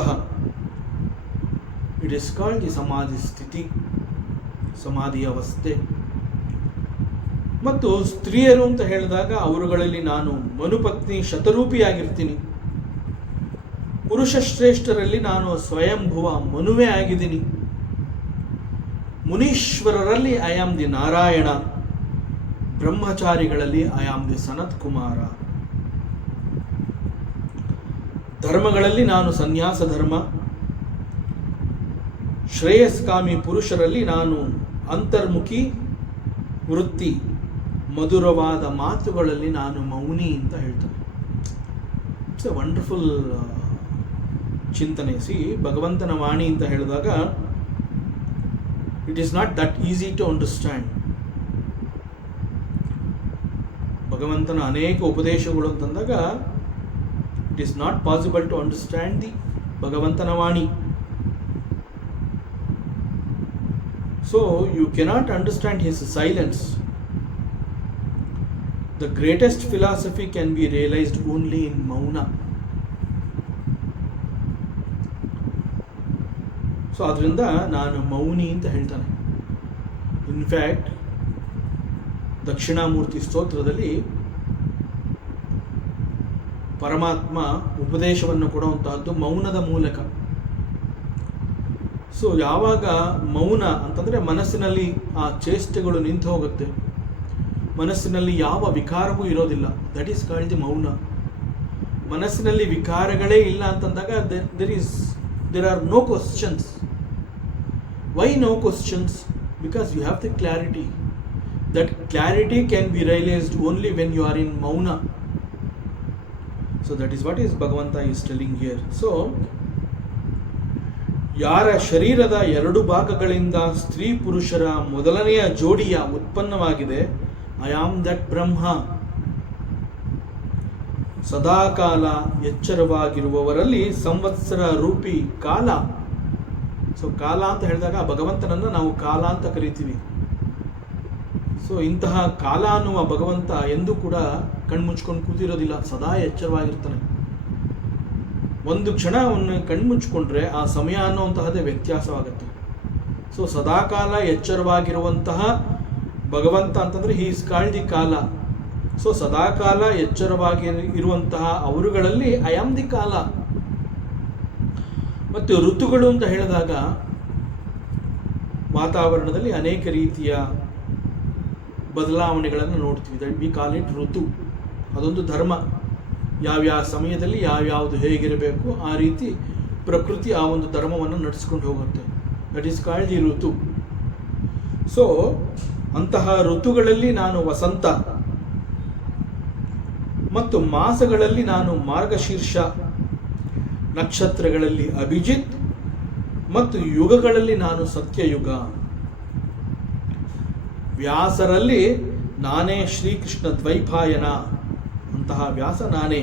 It is called the samadhi sthiti, ಸಮಾಧಿ ಅವಸ್ಥೆ. ಮತ್ತು ಸ್ತ್ರೀಯರು ಅಂತ ಹೇಳಿದಾಗ ಅವರುಗಳಲ್ಲಿ ನಾನು ಮನುಪತ್ನಿ ಶತರೂಪಿಯಾಗಿರ್ತೀನಿ. ಪುರುಷ ಶ್ರೇಷ್ಠರಲ್ಲಿ ನಾನು ಸ್ವಯಂಭುವ ಮನುವೆ ಆಗಿದ್ದೀನಿ. ಮುನೀಶ್ವರರಲ್ಲಿ ಐ ಆಮ್ ದಿ ನಾರಾಯಣ. ಬ್ರಹ್ಮಚಾರಿಗಳಲ್ಲಿ I am the Sanat Kumara. ಧರ್ಮಗಳಲ್ಲಿ ನಾನು ಸನ್ಯಾಸ ಧರ್ಮ. ಶ್ರೇಯಸ್ಕಾಮಿ ಪುರುಷರಲ್ಲಿ ನಾನು ಅಂತರ್ಮುಖಿ ವೃತ್ತಿ. ಮಧುರವಾದ ಮಾತುಗಳಲ್ಲಿ ನಾನು ಮೌನಿ ಅಂತ ಹೇಳ್ತಾನೆ. ಇಟ್ಸ್ ಎ ವಂಡರ್ಫುಲ್ ಚಿಂತನೆ. ಸಿ, ಭಗವಂತನ ವಾಣಿ ಅಂತ ಹೇಳಿದಾಗ it is not that easy to understand. ಭಗವಂತನ ಅನೇಕ ಉಪದೇಶಗಳು ಅಂತಂದಾಗ it is not possible to understand the ಭಗವಂತನ ವಾಣಿ. So you cannot understand his silence. The greatest philosophy can be realized only in Mauna. So ಅದರಿಂದ ನಾನು ಮೌನಿ ಅಂತ ಹೇಳ್ತಾನೆ. ಇನ್ಫ್ಯಾಕ್ಟ್ ದಕ್ಷಿಣಾಮೂರ್ತಿ ಸ್ತೋತ್ರದಲ್ಲಿ ಪರಮಾತ್ಮ ಉಪದೇಶವನ್ನು ಕೊಡುವಂತಹದ್ದು ಮೌನದ ಮೂಲಕ. ಸೊ ಯಾವಾಗ ಮೌನ ಅಂತಂದರೆ ಮನಸ್ಸಿನಲ್ಲಿ ಆ ಚೇಷ್ಟೆಗಳು ನಿಂತು ಹೋಗುತ್ತೆ, ಮನಸ್ಸಿನಲ್ಲಿ ಯಾವ ವಿಕಾರವೂ ಇರೋದಿಲ್ಲ. ದಟ್ ಈಸ್ ಕಾಲ್ಡ್ ದಿ ಮೌನ. ಮನಸ್ಸಿನಲ್ಲಿ ವಿಕಾರಗಳೇ ಇಲ್ಲ ಅಂತಂದಾಗ there are no questions. Why no questions? Because you have the clarity. That clarity can be realized only when you are in mauna. So that is what is Bhagavanta is telling here. So ಯಾರ ಶರೀರದ ಎರಡು ಭಾಗಗಳಿಂದ ಸ್ತ್ರೀ ಪುರುಷರ ಮೊದಲನೆಯ ಜೋಡಿಯ ಉತ್ಪನ್ನವಾಗಿದೆ, I am that ಬ್ರಹ್ಮ. ಸದಾಕಾಲ ಎಚ್ಚರವಾಗಿರುವವರಲ್ಲಿ ಸಂವತ್ಸರ ರೂಪಿ ಕಾಲ. ಸೊ ಕಾಲ ಅಂತ ಹೇಳಿದಾಗ ಭಗವಂತನನ್ನು ನಾವು ಕಾಲ ಅಂತ ಕರಿತೀವಿ. ಸೊ ಇಂತಹ ಕಾಲ ಅನ್ನುವ ಭಗವಂತ ಎಂದೂ ಕೂಡ ಕಣ್ಮುಚ್ಕೊಂಡು ಕೂತಿರೋದಿಲ್ಲ, ಸದಾ ಎಚ್ಚರವಾಗಿರ್ತಾನೆ. ಒಂದು ಕ್ಷಣ ಅವನ್ನ ಕಣ್ಮುಚ್ಕೊಂಡ್ರೆ ಆ ಸಮಯ ಅನ್ನುವಂತಹದ್ದೇ ವ್ಯತ್ಯಾಸವಾಗುತ್ತೆ. ಸೊ ಸದಾಕಾಲ ಎಚ್ಚರವಾಗಿರುವಂತಹ ಭಗವಂತ ಅಂತಂದರೆ ಹಿ ಇಸ್ ಕಾಲ್ಡ್ ದಿ ಕಾಲ. ಸೊ ಸದಾಕಾಲ ಎಚ್ಚರವಾಗಿ ಇರುವಂತಹ ಅವರುಗಳಲ್ಲಿ ಐ ಆಮ್ ದಿ ಕಾಲ. ಮತ್ತು ಋತುಗಳು ಅಂತ ಹೇಳಿದಾಗ ವಾತಾವರಣದಲ್ಲಿ ಅನೇಕ ರೀತಿಯ ಬದಲಾವಣೆಗಳನ್ನು ನೋಡ್ತೀವಿ. ದಟ್ ವಿ ಕಾಲ್ ಇಟ್ ಋತು. ಅದೊಂದು ಧರ್ಮ. ಯಾವ್ಯಾವ ಸಮಯದಲ್ಲಿ ಯಾವ್ಯಾವುದು ಹೇಗಿರಬೇಕು ಆ ರೀತಿ ಪ್ರಕೃತಿ ಆ ಒಂದು ಧರ್ಮವನ್ನು ನಡೆಸ್ಕೊಂಡು ಹೋಗುತ್ತೆ. ದಟ್ ಈಸ್ ಕಾಲ್ಡ್ ದಿ ಋತು. ಸೊ ಅಂತಹ ಋತುಗಳಲ್ಲಿ ನಾನು ವಸಂತ, ಮತ್ತು ಮಾಸಗಳಲ್ಲಿ ನಾನು ಮಾರ್ಗಶೀರ್ಷ, ನಕ್ಷತ್ರಗಳಲ್ಲಿ ಅಭಿಜಿತ್, ಮತ್ತು ಯುಗಗಳಲ್ಲಿ ನಾನು ಸತ್ಯಯುಗ. ವ್ಯಾಸರಲ್ಲಿ ನಾನೇ ಶ್ರೀಕೃಷ್ಣ ದ್ವೈಪಾಯನ, ಅಂತಹ ವ್ಯಾಸ ನಾನೇ.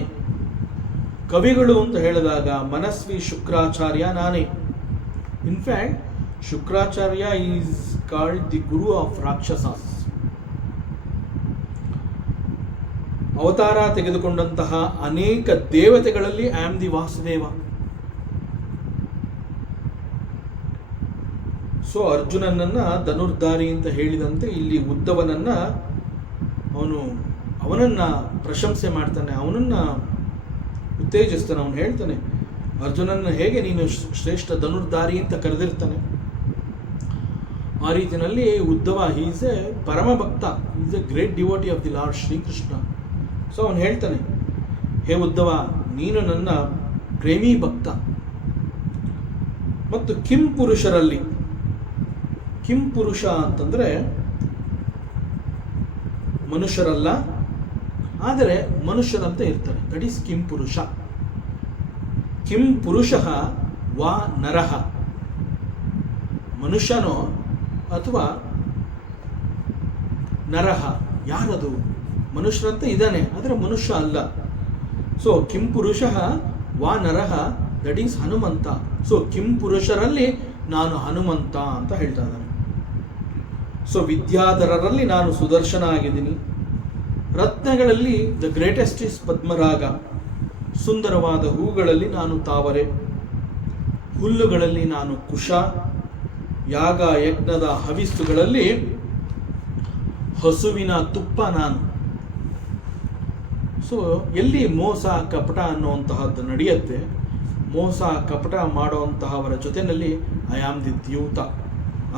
ಕವಿಗಳು ಅಂತ ಹೇಳಿದಾಗ ಮನಸ್ವಿ ಶುಕ್ರಾಚಾರ್ಯ ನಾನೇ. In fact Shukracharya is called the guru of rakshasas. ಅವತಾರ ತೆಗೆದುಕೊಂಡಂತಹ ಅನೇಕ ದೇವತೆಗಳಲ್ಲಿ I am the Vasudeva. So ಅರ್ಜುನನನ್ನ ಧನುರ್ಧಾರಿ ಅಂತ ಹೇಳಿದಂತೆ ಇಲ್ಲಿ ಉದ್ಧವನನ್ನ ಅವನನ್ನ ಪ್ರಶಂಸೆ ಮಾಡ್ತಾನೆ, ಅವನನ್ನ ಉತ್ತೇಜಿಸ್ತಾನೆ. ಅವನು ಹೇಳ್ತಾನೆ ಅರ್ಜುನನ್ನ ಹೇಗೆ ನೀನು ಶ್ರೇಷ್ಠ ಧನುರ್ಧಾರಿ ಅಂತ ಕರೆದಿರ್ತಾನೆ, ಆ ರೀತಿಯಲ್ಲಿ ಉದ್ಧವ ಈಸ್ ಎ ಪರಮ ಭಕ್ತ, is a great devotee of the lord Shri Krishna. So ಅವನು ಹೇಳ್ತಾನೆ, ಹೇ ಉದ್ಧವ, ನೀನು ನನ್ನ ಪ್ರೇಮಿ ಭಕ್ತ. ಮತ್ತು ಕಿಂ ಪುರುಷರಲ್ಲಿ, ಕಿಂ ಪುರುಷ ಅಂತಂದರೆ ಮನುಷ್ಯರಲ್ಲ, ಆದರೆ ಮನುಷ್ಯರಂತೆ ಇರ್ತಾರೆ. ದಟ್ ಈಸ್ ಕಿಂ ಪುರುಷ. ಕಿಂ ಪುರುಷ ವಾ ನರಃ, ಮನುಷ್ಯನೋ ಅಥವಾ ನರಃ, ಯಾರದು? ಮನುಷ್ಯರಂತೆ ಇದ್ದಾನೆ ಆದರೆ ಮನುಷ್ಯ ಅಲ್ಲ. ಸೊ ಕಿಂ ಪುರುಷ ವಾ ನರಃ, ದಟ್ ಈಸ್ ಹನುಮಂತ. ಸೊ ಕಿಂ ಪುರುಷರಲ್ಲಿ ನಾನು ಹನುಮಂತ ಅಂತ ಹೇಳ್ತಾ ಇದ್ದಾನೆ. ಸೊ ವಿದ್ಯಾಧರರಲ್ಲಿ ನಾನು ಸುದರ್ಶನ ಆಗಿದ್ದೀನಿ. ರತ್ನಗಳಲ್ಲಿ ದ ಗ್ರೇಟೆಸ್ಟ್ ಇಸ್ ಪದ್ಮರಾಗ. ಸುಂದರವಾದ ಹೂಗಳಲ್ಲಿ ನಾನು ತಾವರೆ, ಹುಲ್ಲುಗಳಲ್ಲಿ ನಾನು ಕುಶ, ಯಾಗ ಯಜ್ಞದ ಹವಿಸ್ಸುಗಳಲ್ಲಿ ಹಸುವಿನ ತುಪ್ಪ ನಾನು. ಸೊ ಎಲ್ಲಿ ಮೋಸ ಕಪಟ ಅನ್ನುವಂತಹದ್ದು ನಡೆಯುತ್ತೆ, ಮೋಸ ಕಪಟ ಮಾಡುವಂತಹವರ ಜೊತೆಯಲ್ಲಿ ಐ ಆಮ್ ದಿ ದ್ಯೂತ,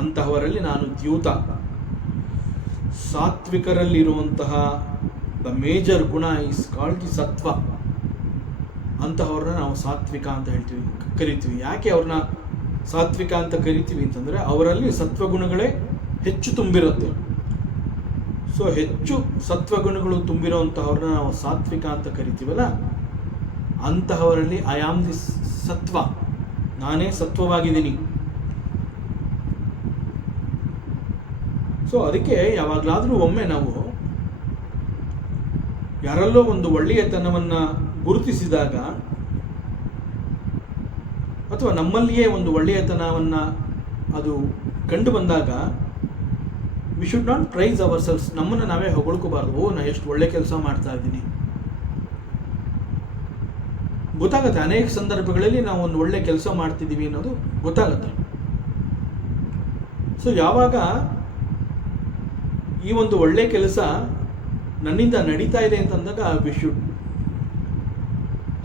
ಅಂತಹವರಲ್ಲಿ ನಾನು ದ್ಯೂತ. ಸಾತ್ವಿಕರಲ್ಲಿರುವಂತಹ ದ ಮೇಜರ್ ಗುಣ ಇಸ್ ಕಾಲ್ಡ್ ದಿ ಸತ್ವ. ಅಂತಹವ್ರನ್ನ ನಾವು ಸಾತ್ವಿಕ ಅಂತ ಕರಿತೀವಿ. ಯಾಕೆ ಅವ್ರನ್ನ ಸಾತ್ವಿಕ ಅಂತ ಕರಿತೀವಿ ಅಂತಂದರೆ ಅವರಲ್ಲಿ ಸತ್ವಗುಣಗಳೇ ಹೆಚ್ಚು ತುಂಬಿರುತ್ತೆ. ಸೊ ಹೆಚ್ಚು ಸತ್ವಗುಣಗಳು ತುಂಬಿರುವಂತಹವ್ರನ್ನ ನಾವು ಸಾತ್ವಿಕ ಅಂತ ಕರಿತೀವಲ್ಲ, ಅಂತಹವರಲ್ಲಿ ಐ ಆಮ್ ದಿ ಸತ್ವ, ನಾನೇ ಸತ್ವವಾಗಿದ್ದೀನಿ. ಸೊ ಅದಕ್ಕೆ ಯಾವಾಗಲಾದರೂ ಒಮ್ಮೆ ನಾವು ಯಾರಲ್ಲೋ ಒಂದು ಒಳ್ಳೆಯತನವನ್ನು ಗುರುತಿಸಿದಾಗ ಅಥವಾ ನಮ್ಮಲ್ಲಿಯೇ ಒಂದು ಒಳ್ಳೆಯತನವನ್ನು ಅದು ಕಂಡು ಬಂದಾಗ we should not praise ourselves. ನಮ್ಮನ್ನು ನಾವೇ ಹೊಗಳ್ಕೋಬಾರ್ದು, ನಾ ಎಷ್ಟು ಒಳ್ಳೆ ಕೆಲಸ ಮಾಡ್ತಾ ಇದ್ದೀನಿ. ಗೊತ್ತಾಗುತ್ತೆ ಅನೇಕ ಸಂದರ್ಭಗಳಲ್ಲಿ ನಾವು ಒಂದು ಒಳ್ಳೆ ಕೆಲಸ ಮಾಡ್ತಿದ್ದೀವಿ ಅನ್ನೋದು ಗೊತ್ತಾಗುತ್ತೆ. ಸೊ ಯಾವಾಗ ಈ ಒಂದು ಒಳ್ಳೆ ಕೆಲಸ ನನ್ನಿಂದ ನಡೀತಾ ಇದೆ ಅಂತಂದಾಗ we should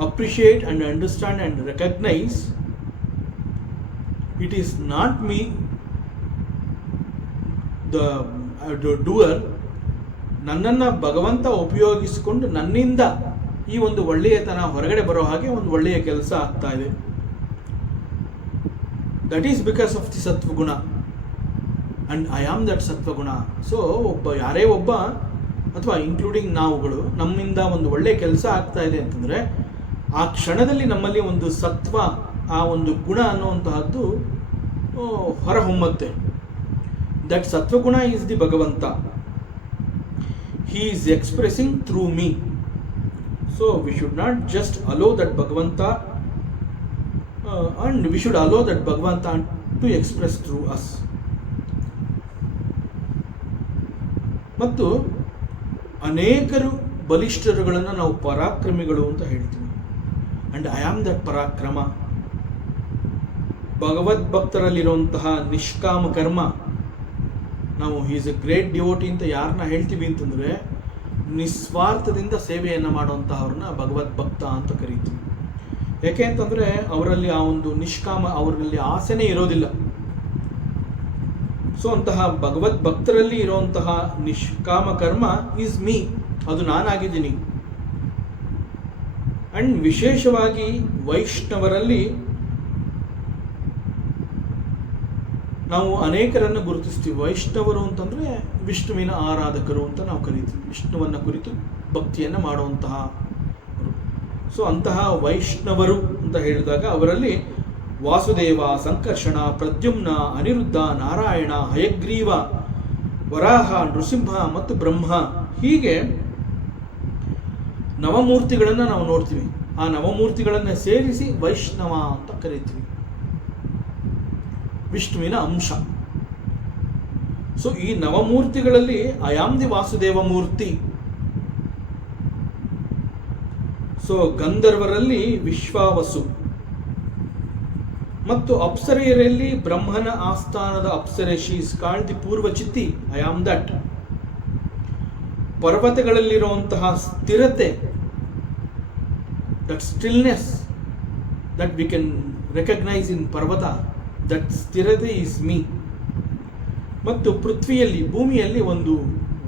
appreciate and understand and recognise it is not me the doer. ನನ್ನನ್ನು ಭಗವಂತ ಉಪಯೋಗಿಸಿಕೊಂಡು ನನ್ನಿಂದ ಈ ಒಂದು ಒಳ್ಳೆಯತನ ಹೊರಗಡೆ ಬರೋ ಹಾಗೆ ಒಂದು ಒಳ್ಳೆಯ ಕೆಲಸ ಆಗ್ತಾ ಇದೆ. That is because of the ಸತ್ವಗುಣ ಅಂಡ್ ಐ ಆಮ್ ದಟ್ ಸತ್ವಗುಣ. ಸೊ ಯಾರೇ ಒಬ್ಬ ಅಥವಾ ಇನ್ಕ್ಲೂಡಿಂಗ್ ನಾವುಗಳು ನಮ್ಮಿಂದ ಒಂದು ಒಳ್ಳೆಯ ಕೆಲಸ ಆಗ್ತಾ ಇದೆ ಅಂತಂದರೆ ಆ ಕ್ಷಣದಲ್ಲಿ ನಮ್ಮಲ್ಲಿ ಒಂದು ಸತ್ವ, ಆ ಒಂದು ಗುಣ ಅನ್ನುವಂತಹದ್ದು ಹೊರಹೊಮ್ಮತ್ತೆ. That sattvaguna is the Bhagavanta. He is expressing through me. So we should not just allow that Bhagavanta and we should allow that Bhagavanta to express through us. ಮತ್ತು ಅನೇಕರು ಬಲಿಷ್ಠರುಗಳನ್ನು ನಾವು ಪರಾಕ್ರಮಿಗಳು ಅಂತ ಹೇಳ್ತೀವಿ. ಅಂಡ್ ಐ ಆಮ್ ದಟ್ ಪರಾಕ್ರಮ. ಭಗವದ್ಭಕ್ತರಲ್ಲಿರುವಂತಹ ನಿಷ್ಕಾಮ ಕರ್ಮ, ನಾವು ಈಸ್ ಎ ಗ್ರೇಟ್ ಡಿವೋಟಿ ಅಂತ ಯಾರನ್ನ ಹೇಳ್ತೀವಿ ಅಂತಂದರೆ ನಿಸ್ವಾರ್ಥದಿಂದ ಸೇವೆಯನ್ನು ಮಾಡುವಂತಹವ್ರನ್ನ ಭಗವದ್ಭಕ್ತ ಅಂತ ಕರೀತೀವಿ. ಯಾಕೆ ಅಂತಂದರೆ ಅವರಲ್ಲಿ ಆ ಒಂದು ನಿಷ್ಕಾಮ, ಅವರಲ್ಲಿ ಆಸೆನೇ ಇರೋದಿಲ್ಲ. ಸೊ ಅಂತಹ ಭಗವದ್ಭಕ್ತರಲ್ಲಿ ಇರುವಂತಹ ನಿಷ್ಕಾಮ ಕರ್ಮ ಈಸ್ ಮೀ, ಅದು ನಾನಾಗಿದ್ದೀನಿ. ಅಂಡ್ ವಿಶೇಷವಾಗಿ ವೈಷ್ಣವರಲ್ಲಿ ನಾವು ಅನೇಕರನ್ನು ಗುರುತಿಸ್ತೀವಿ. ವೈಷ್ಣವರು ಅಂತಂದರೆ ವಿಷ್ಣುವಿನ ಆರಾಧಕರು ಅಂತ ನಾವು ಕರೀತೀವಿ, ವಿಷ್ಣುವನ್ನು ಕುರಿತು ಭಕ್ತಿಯನ್ನು ಮಾಡುವಂತಹ. ಸೊ ಅಂತಹ ವೈಷ್ಣವರು ಅಂತ ಹೇಳಿದಾಗ ಅವರಲ್ಲಿ ವಾಸುದೇವ, ಸಂಕರ್ಷಣ, ಪ್ರದ್ಯುಮ್ನ, ಅನಿರುದ್ಧ, ನಾರಾಯಣ, ಹಯಗ್ರೀವ, ವರಾಹ, ನೃಸಿಂಹ ಮತ್ತು ಬ್ರಹ್ಮ, ಹೀಗೆ ನವಮೂರ್ತಿಗಳನ್ನು ನಾವು ನೋಡ್ತೀವಿ. ಆ ನವಮೂರ್ತಿಗಳನ್ನು ಸೇರಿಸಿ ವೈಷ್ಣವ ಅಂತ ಕರೀತೀವಿ, ವಿಷ್ಣುವಿನ ಅಂಶ. ಸೊ ಈ ನವಮೂರ್ತಿಗಳಲ್ಲಿ I am the Vasudeva murti. So ಗಂಧರ್ವರಲ್ಲಿ ವಿಶ್ವಾವಸು ಮತ್ತು ಅಪ್ಸರೆಯರಲ್ಲಿ ಬ್ರಹ್ಮನ ಆಸ್ಥಾನದ ಅಪ್ಸರೆ, she is called the Purvachitti, I am that. ಪರ್ವತಗಳಲ್ಲಿರುವಂತಹ ಸ್ಥಿರತೆ, that stillness that we can recognise in parvata, that ಸ್ಥಿರತೆ ಈಸ್ ಮೀ. ಮತ್ತು ಪೃಥ್ವಿಯಲ್ಲಿ, ಭೂಮಿಯಲ್ಲಿ ಒಂದು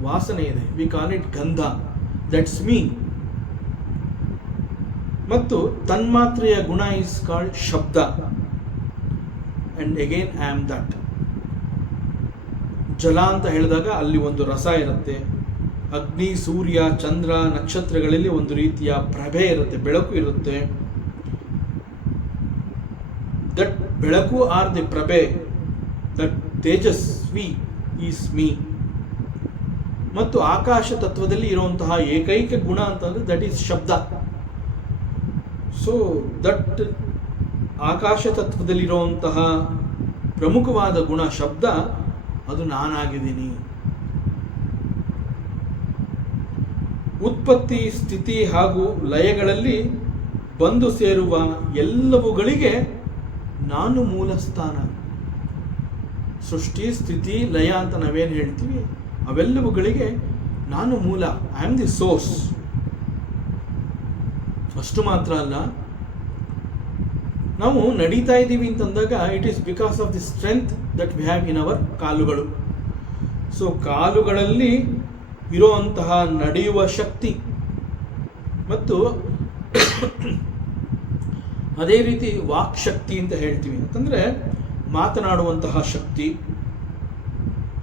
ವಾಸನೆ ಇದೆ, ವಿ ಕಾಲ್ ಇಟ್ ಗಂಧ, ದಟ್ಸ್ ಮೀ. ಮತ್ತು ತನ್ಮಾತ್ರೆಯ ಗುಣ ಈಸ್ ಕಾಲ್ಡ್ ಶಬ್ದ, and again I am that. ಜಲ ಅಂತ ಹೇಳಿದಾಗ ಅಲ್ಲಿ ಒಂದು ರಸ ಇರುತ್ತೆ. ಅಗ್ನಿ, ಸೂರ್ಯ, ಚಂದ್ರ, ನಕ್ಷತ್ರಗಳಲ್ಲಿ ಒಂದು ರೀತಿಯ ಪ್ರಭೆ ಇರುತ್ತೆ, ಬೆಳಕು ಇರುತ್ತೆ. That belaku are the prabhe, that tejasvi is me. ಮತ್ತು ಆಕಾಶ ತತ್ವದಲ್ಲಿ ಇರುವಂತಹ ಏಕೈಕ ಗುಣ ಅಂತಂದ್ರೆ that is shabda. So that akasha ತತ್ವದಲ್ಲಿರುವಂತಹ ಪ್ರಮುಖವಾದ ಗುಣ ಶಬ್ದ, ಅದು ನಾನಾಗಿದ್ದೀನಿ. ಉತ್ಪತ್ತಿ, ಸ್ಥಿತಿ ಹಾಗೂ ಲಯಗಳಲ್ಲಿ ಬಂದು ಸೇರುವ ಎಲ್ಲವುಗಳಿಗೆ ನಾನು ಮೂಲ ಸ್ಥಾನ. ಸೃಷ್ಟಿ, ಸ್ಥಿತಿ, ಲಯ ಅಂತ ನಾವೇನು ಹೇಳ್ತೀವಿ, ಅವೆಲ್ಲವುಗಳಿಗೆ ನಾನು ಮೂಲ. I am the source. ಅಷ್ಟು ಮಾತ್ರ ಅಲ್ಲ, ನಾವು ನಡೀತಾ ಇದ್ದೀವಿ ಅಂತಂದಾಗ it is because of the strength that we have in our ಕಾಲುಗಳು. ಸೊ ಕಾಲುಗಳಲ್ಲಿ ಇರುವಂತಹ ನಡೆಯುವ ಶಕ್ತಿ ಮತ್ತು ಅದೇ ರೀತಿ ವಾಕ್ ಶಕ್ತಿ ಅಂತ ಹೇಳ್ತೀವಿ, ಅಂತಂದರೆ ಮಾತನಾಡುವಂತಹ ಶಕ್ತಿ,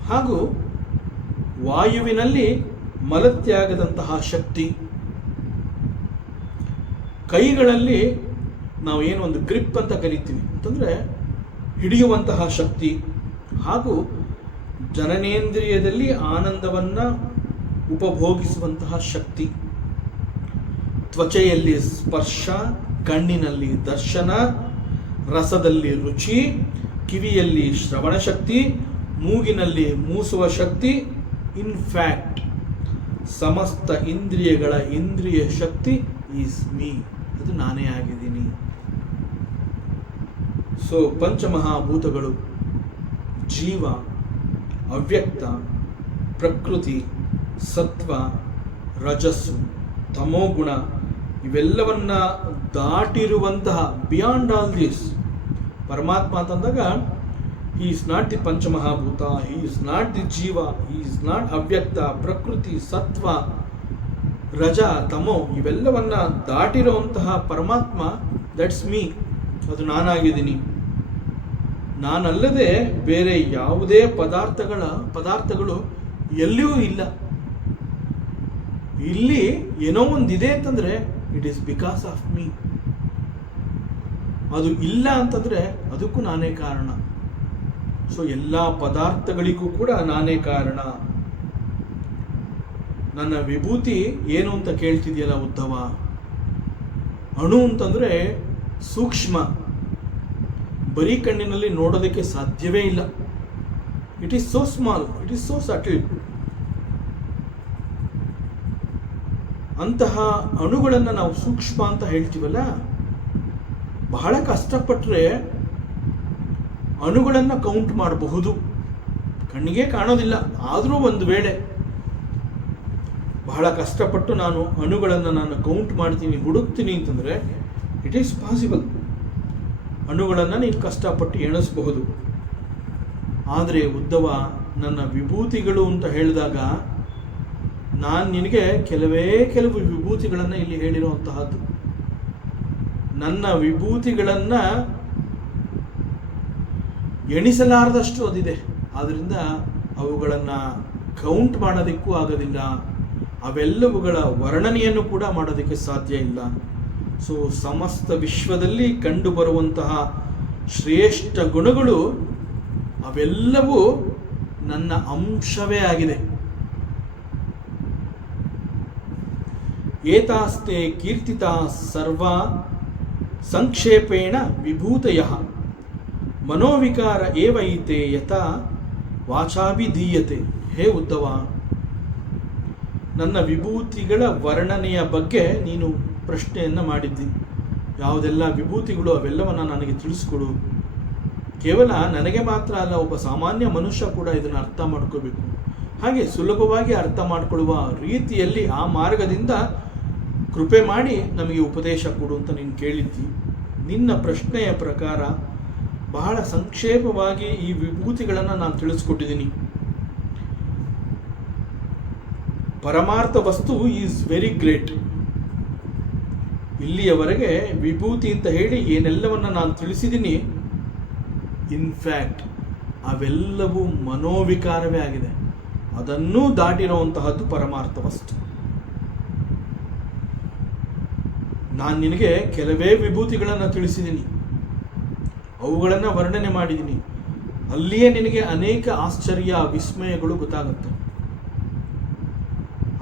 ಹಾಗೂ ವಾಯುವಿನಲ್ಲಿ ಮಲತ್ಯಾಗದಂತಹ ಶಕ್ತಿ, ಕೈಗಳಲ್ಲಿ ನಾವು ಏನು ಒಂದು ಗ್ರಿಪ್ ಅಂತ ಕರಿತೀವಿ ಅಂತಂದರೆ ಹಿಡಿಯುವಂತಹ ಶಕ್ತಿ, ಹಾಗೂ ಜನನೇಂದ್ರಿಯದಲ್ಲಿ ಆನಂದವನ್ನು ಉಪಭೋಗಿಸುವಂತಹ ಶಕ್ತಿ, ತ್ವಚೆಯಲ್ಲಿ ಸ್ಪರ್ಶ, ಕಣ್ಣಿನಲ್ಲಿ ದರ್ಶನ, ರಸದಲ್ಲಿ ರುಚಿ, ಕಿವಿಯಲ್ಲಿ ಶ್ರವಣ ಶಕ್ತಿ, ಮೂಗಿನಲ್ಲಿ ಮೂಸುವ ಶಕ್ತಿ. ಇನ್ಫ್ಯಾಕ್ಟ್ ಸಮಸ್ತ ಇಂದ್ರಿಯಗಳ ಇಂದ್ರಿಯ ಶಕ್ತಿ ಈಸ್ ಮೀ, ಅದು ನಾನೇ ಆಗಿದ್ದೀನಿ. ಸೊ ಪಂಚಮಹಾಭೂತಗಳು, ಜೀವ, ಅವ್ಯಕ್ತ, ಪ್ರಕೃತಿ, ಸತ್ವ, ರಜಸ್ಸು, ತಮೋಗುಣ, ಇವೆಲ್ಲವನ್ನ ದಾಟಿರುವಂತಹ, ಬಿಯಾಂಡ್ ಆಲ್ ದಿಸ್ ಪರಮಾತ್ಮ ಅಂತಂದಾಗ he is not the panchamahabhuta, he is not the jiva, he is not ಅವ್ಯಕ್ತ, ಪ್ರಕೃತಿ, ಸತ್ವ, ರಜ, ತಮೋ, ಇವೆಲ್ಲವನ್ನ ದಾಟಿರುವಂತಹ ಪರಮಾತ್ಮ, ದಟ್ಸ್ ಮೀ, ಅದು ನಾನಾಗಿದ್ದೀನಿ. ನಾನಲ್ಲದೆ ಬೇರೆ ಯಾವುದೇ ಪದಾರ್ಥಗಳು ಎಲ್ಲಿಯೂ ಇಲ್ಲ. ಇಲ್ಲಿ ಏನೋ ಒಂದಿದೆ ಅಂತಂದ್ರೆ it is because of me. ಅದು ಇಲ್ಲ ಅಂತಂದ್ರೆ ಅದಕ್ಕೂ ನಾನೇ ಕಾರಣ. ಸೊ ಎಲ್ಲ ಪದಾರ್ಥಗಳಿಗೂ ಕೂಡ ನಾನೇ ಕಾರಣ. ನನ್ನ ವಿಭೂತಿ ಏನು ಅಂತ ಕೇಳ್ತಿದೆಯಲ್ಲ ಉದ್ಧವ, ಅಣು ಅಂತಂದ್ರೆ ಸೂಕ್ಷ್ಮ, ಬರೀ ಕಣ್ಣಿನಲ್ಲಿ ನೋಡೋದಕ್ಕೆ ಸಾಧ್ಯವೇ ಇಲ್ಲ. It is so small, it is so subtle. ಅಂತಹ ಅಣುಗಳನ್ನು ನಾವು ಸೂಕ್ಷ್ಮ ಅಂತ ಹೇಳ್ತೀವಲ್ಲ, ಬಹಳ ಕಷ್ಟಪಟ್ಟರೆ ಅಣುಗಳನ್ನು ಕೌಂಟ್ ಮಾಡಬಹುದು. ಕಣ್ಣಿಗೆ ಕಾಣೋದಿಲ್ಲ, ಆದರೂ ಒಂದು ವೇಳೆ ಬಹಳ ಕಷ್ಟಪಟ್ಟು ನಾನು ಅಣುಗಳನ್ನು ನಾನು ಕೌಂಟ್ ಮಾಡ್ತೀನಿ, ಹುಡುಕ್ತೀನಿ ಅಂತಂದರೆ ಇಟ್ ಈಸ್ ಪಾಸಿಬಲ್. ಅಣುಗಳನ್ನು ನೀನು ಕಷ್ಟಪಟ್ಟು ಎಣಿಸಬಹುದು. ಆದರೆ ಉದ್ದವ, ನನ್ನ ವಿಭೂತಿಗಳು ಅಂತ ಹೇಳಿದಾಗ ನಾನು ನಿನಗೆ ಕೆಲವು ವಿಭೂತಿಗಳನ್ನು ಇಲ್ಲಿ ಹೇಳಿರುವಂತಹದ್ದು. ನನ್ನ ವಿಭೂತಿಗಳನ್ನು ಎಣಿಸಲಾರದಷ್ಟು ಅದಿದೆ. ಆದ್ದರಿಂದ ಅವುಗಳನ್ನು ಕೌಂಟ್ ಮಾಡೋದಕ್ಕೂ ಆಗೋದಿಲ್ಲ. ಅವೆಲ್ಲವುಗಳ ವರ್ಣನೆಯನ್ನು ಕೂಡ ಮಾಡೋದಕ್ಕೆ ಸಾಧ್ಯ ಇಲ್ಲ. ಸೊ ಸಮಸ್ತ ವಿಶ್ವದಲ್ಲಿ ಕಂಡುಬರುವಂತಹ ಶ್ರೇಷ್ಠ ಗುಣಗಳು ಅವೆಲ್ಲವೂ ನನ್ನ ಅಂಶವೇ ಆಗಿದೆ. ಏತಾಸ್ತೆ ಕೀರ್ತಿತಾ ಸರ್ವ ಸಂಕ್ಷೇಪೇಣ ವಿಭೂತಯಃ ಮನೋವಿಕಾರ ಏವೈತೆ ಯಥಾ ವಾಚಾಭಿಧೀಯತೆ. ಹೇ ಉದ್ದವ, ನನ್ನ ವಿಭೂತಿಗಳ ವರ್ಣನೆಯ ಬಗ್ಗೆ ನೀನು ಪ್ರಶ್ನೆಯನ್ನು ಮಾಡಿದ್ದಿ. ಯಾವುದೆಲ್ಲ ವಿಭೂತಿಗಳು ಅವೆಲ್ಲವನ್ನು ನನಗೆ ತಿಳಿಸ್ಕೊಡು. ಕೇವಲ ನನಗೆ ಮಾತ್ರ ಅಲ್ಲ, ಒಬ್ಬ ಸಾಮಾನ್ಯ ಮನುಷ್ಯ ಕೂಡ ಇದನ್ನು ಅರ್ಥ ಮಾಡ್ಕೋಬೇಕು. ಹಾಗೆ ಸುಲಭವಾಗಿ ಅರ್ಥ ಮಾಡಿಕೊಳ್ಳುವ ರೀತಿಯಲ್ಲಿ ಆ ಮಾರ್ಗದಿಂದ ಕೃಪೆ ಮಾಡಿ ನಮಗೆ ಉಪದೇಶ ಕೊಡು ಅಂತ ನೀನು ಕೇಳಿದ್ದಿ. ನಿನ್ನ ಪ್ರಶ್ನೆಯ ಪ್ರಕಾರ ಬಹಳ ಸಂಕ್ಷೇಪವಾಗಿ ಈ ವಿಭೂತಿಗಳನ್ನು ನಾನು ತಿಳಿಸ್ಕೊಟ್ಟಿದ್ದೀನಿ. ಪರಮಾರ್ಥ ವಸ್ತು ಈಸ್ ವೆರಿ ಗ್ರೇಟ್. ಇಲ್ಲಿಯವರೆಗೆ ವಿಭೂತಿ ಅಂತ ಹೇಳಿ ಏನೆಲ್ಲವನ್ನು ನಾನು ತಿಳಿಸಿದ್ದೀನಿ, ಇನ್ಫ್ಯಾಕ್ಟ್ ಅವೆಲ್ಲವೂ ಮನೋವಿಕಾರವೇ ಆಗಿದೆ. ಅದನ್ನೂ ದಾಟಿರುವಂತಹದ್ದು ಪರಮಾರ್ಥ ವಸ್ತು. ನಾನು ನಿನಗೆ ಕೆಲವೇ ವಿಭೂತಿಗಳನ್ನು ತಿಳಿಸಿದ್ದೀನಿ, ಅವುಗಳನ್ನು ವರ್ಣನೆ ಮಾಡಿದ್ದೀನಿ. ಅಲ್ಲಿಯೇ ನಿನಗೆ ಅನೇಕ ಆಶ್ಚರ್ಯ ವಿಸ್ಮಯಗಳು ಗೊತ್ತಾಗುತ್ತೆ.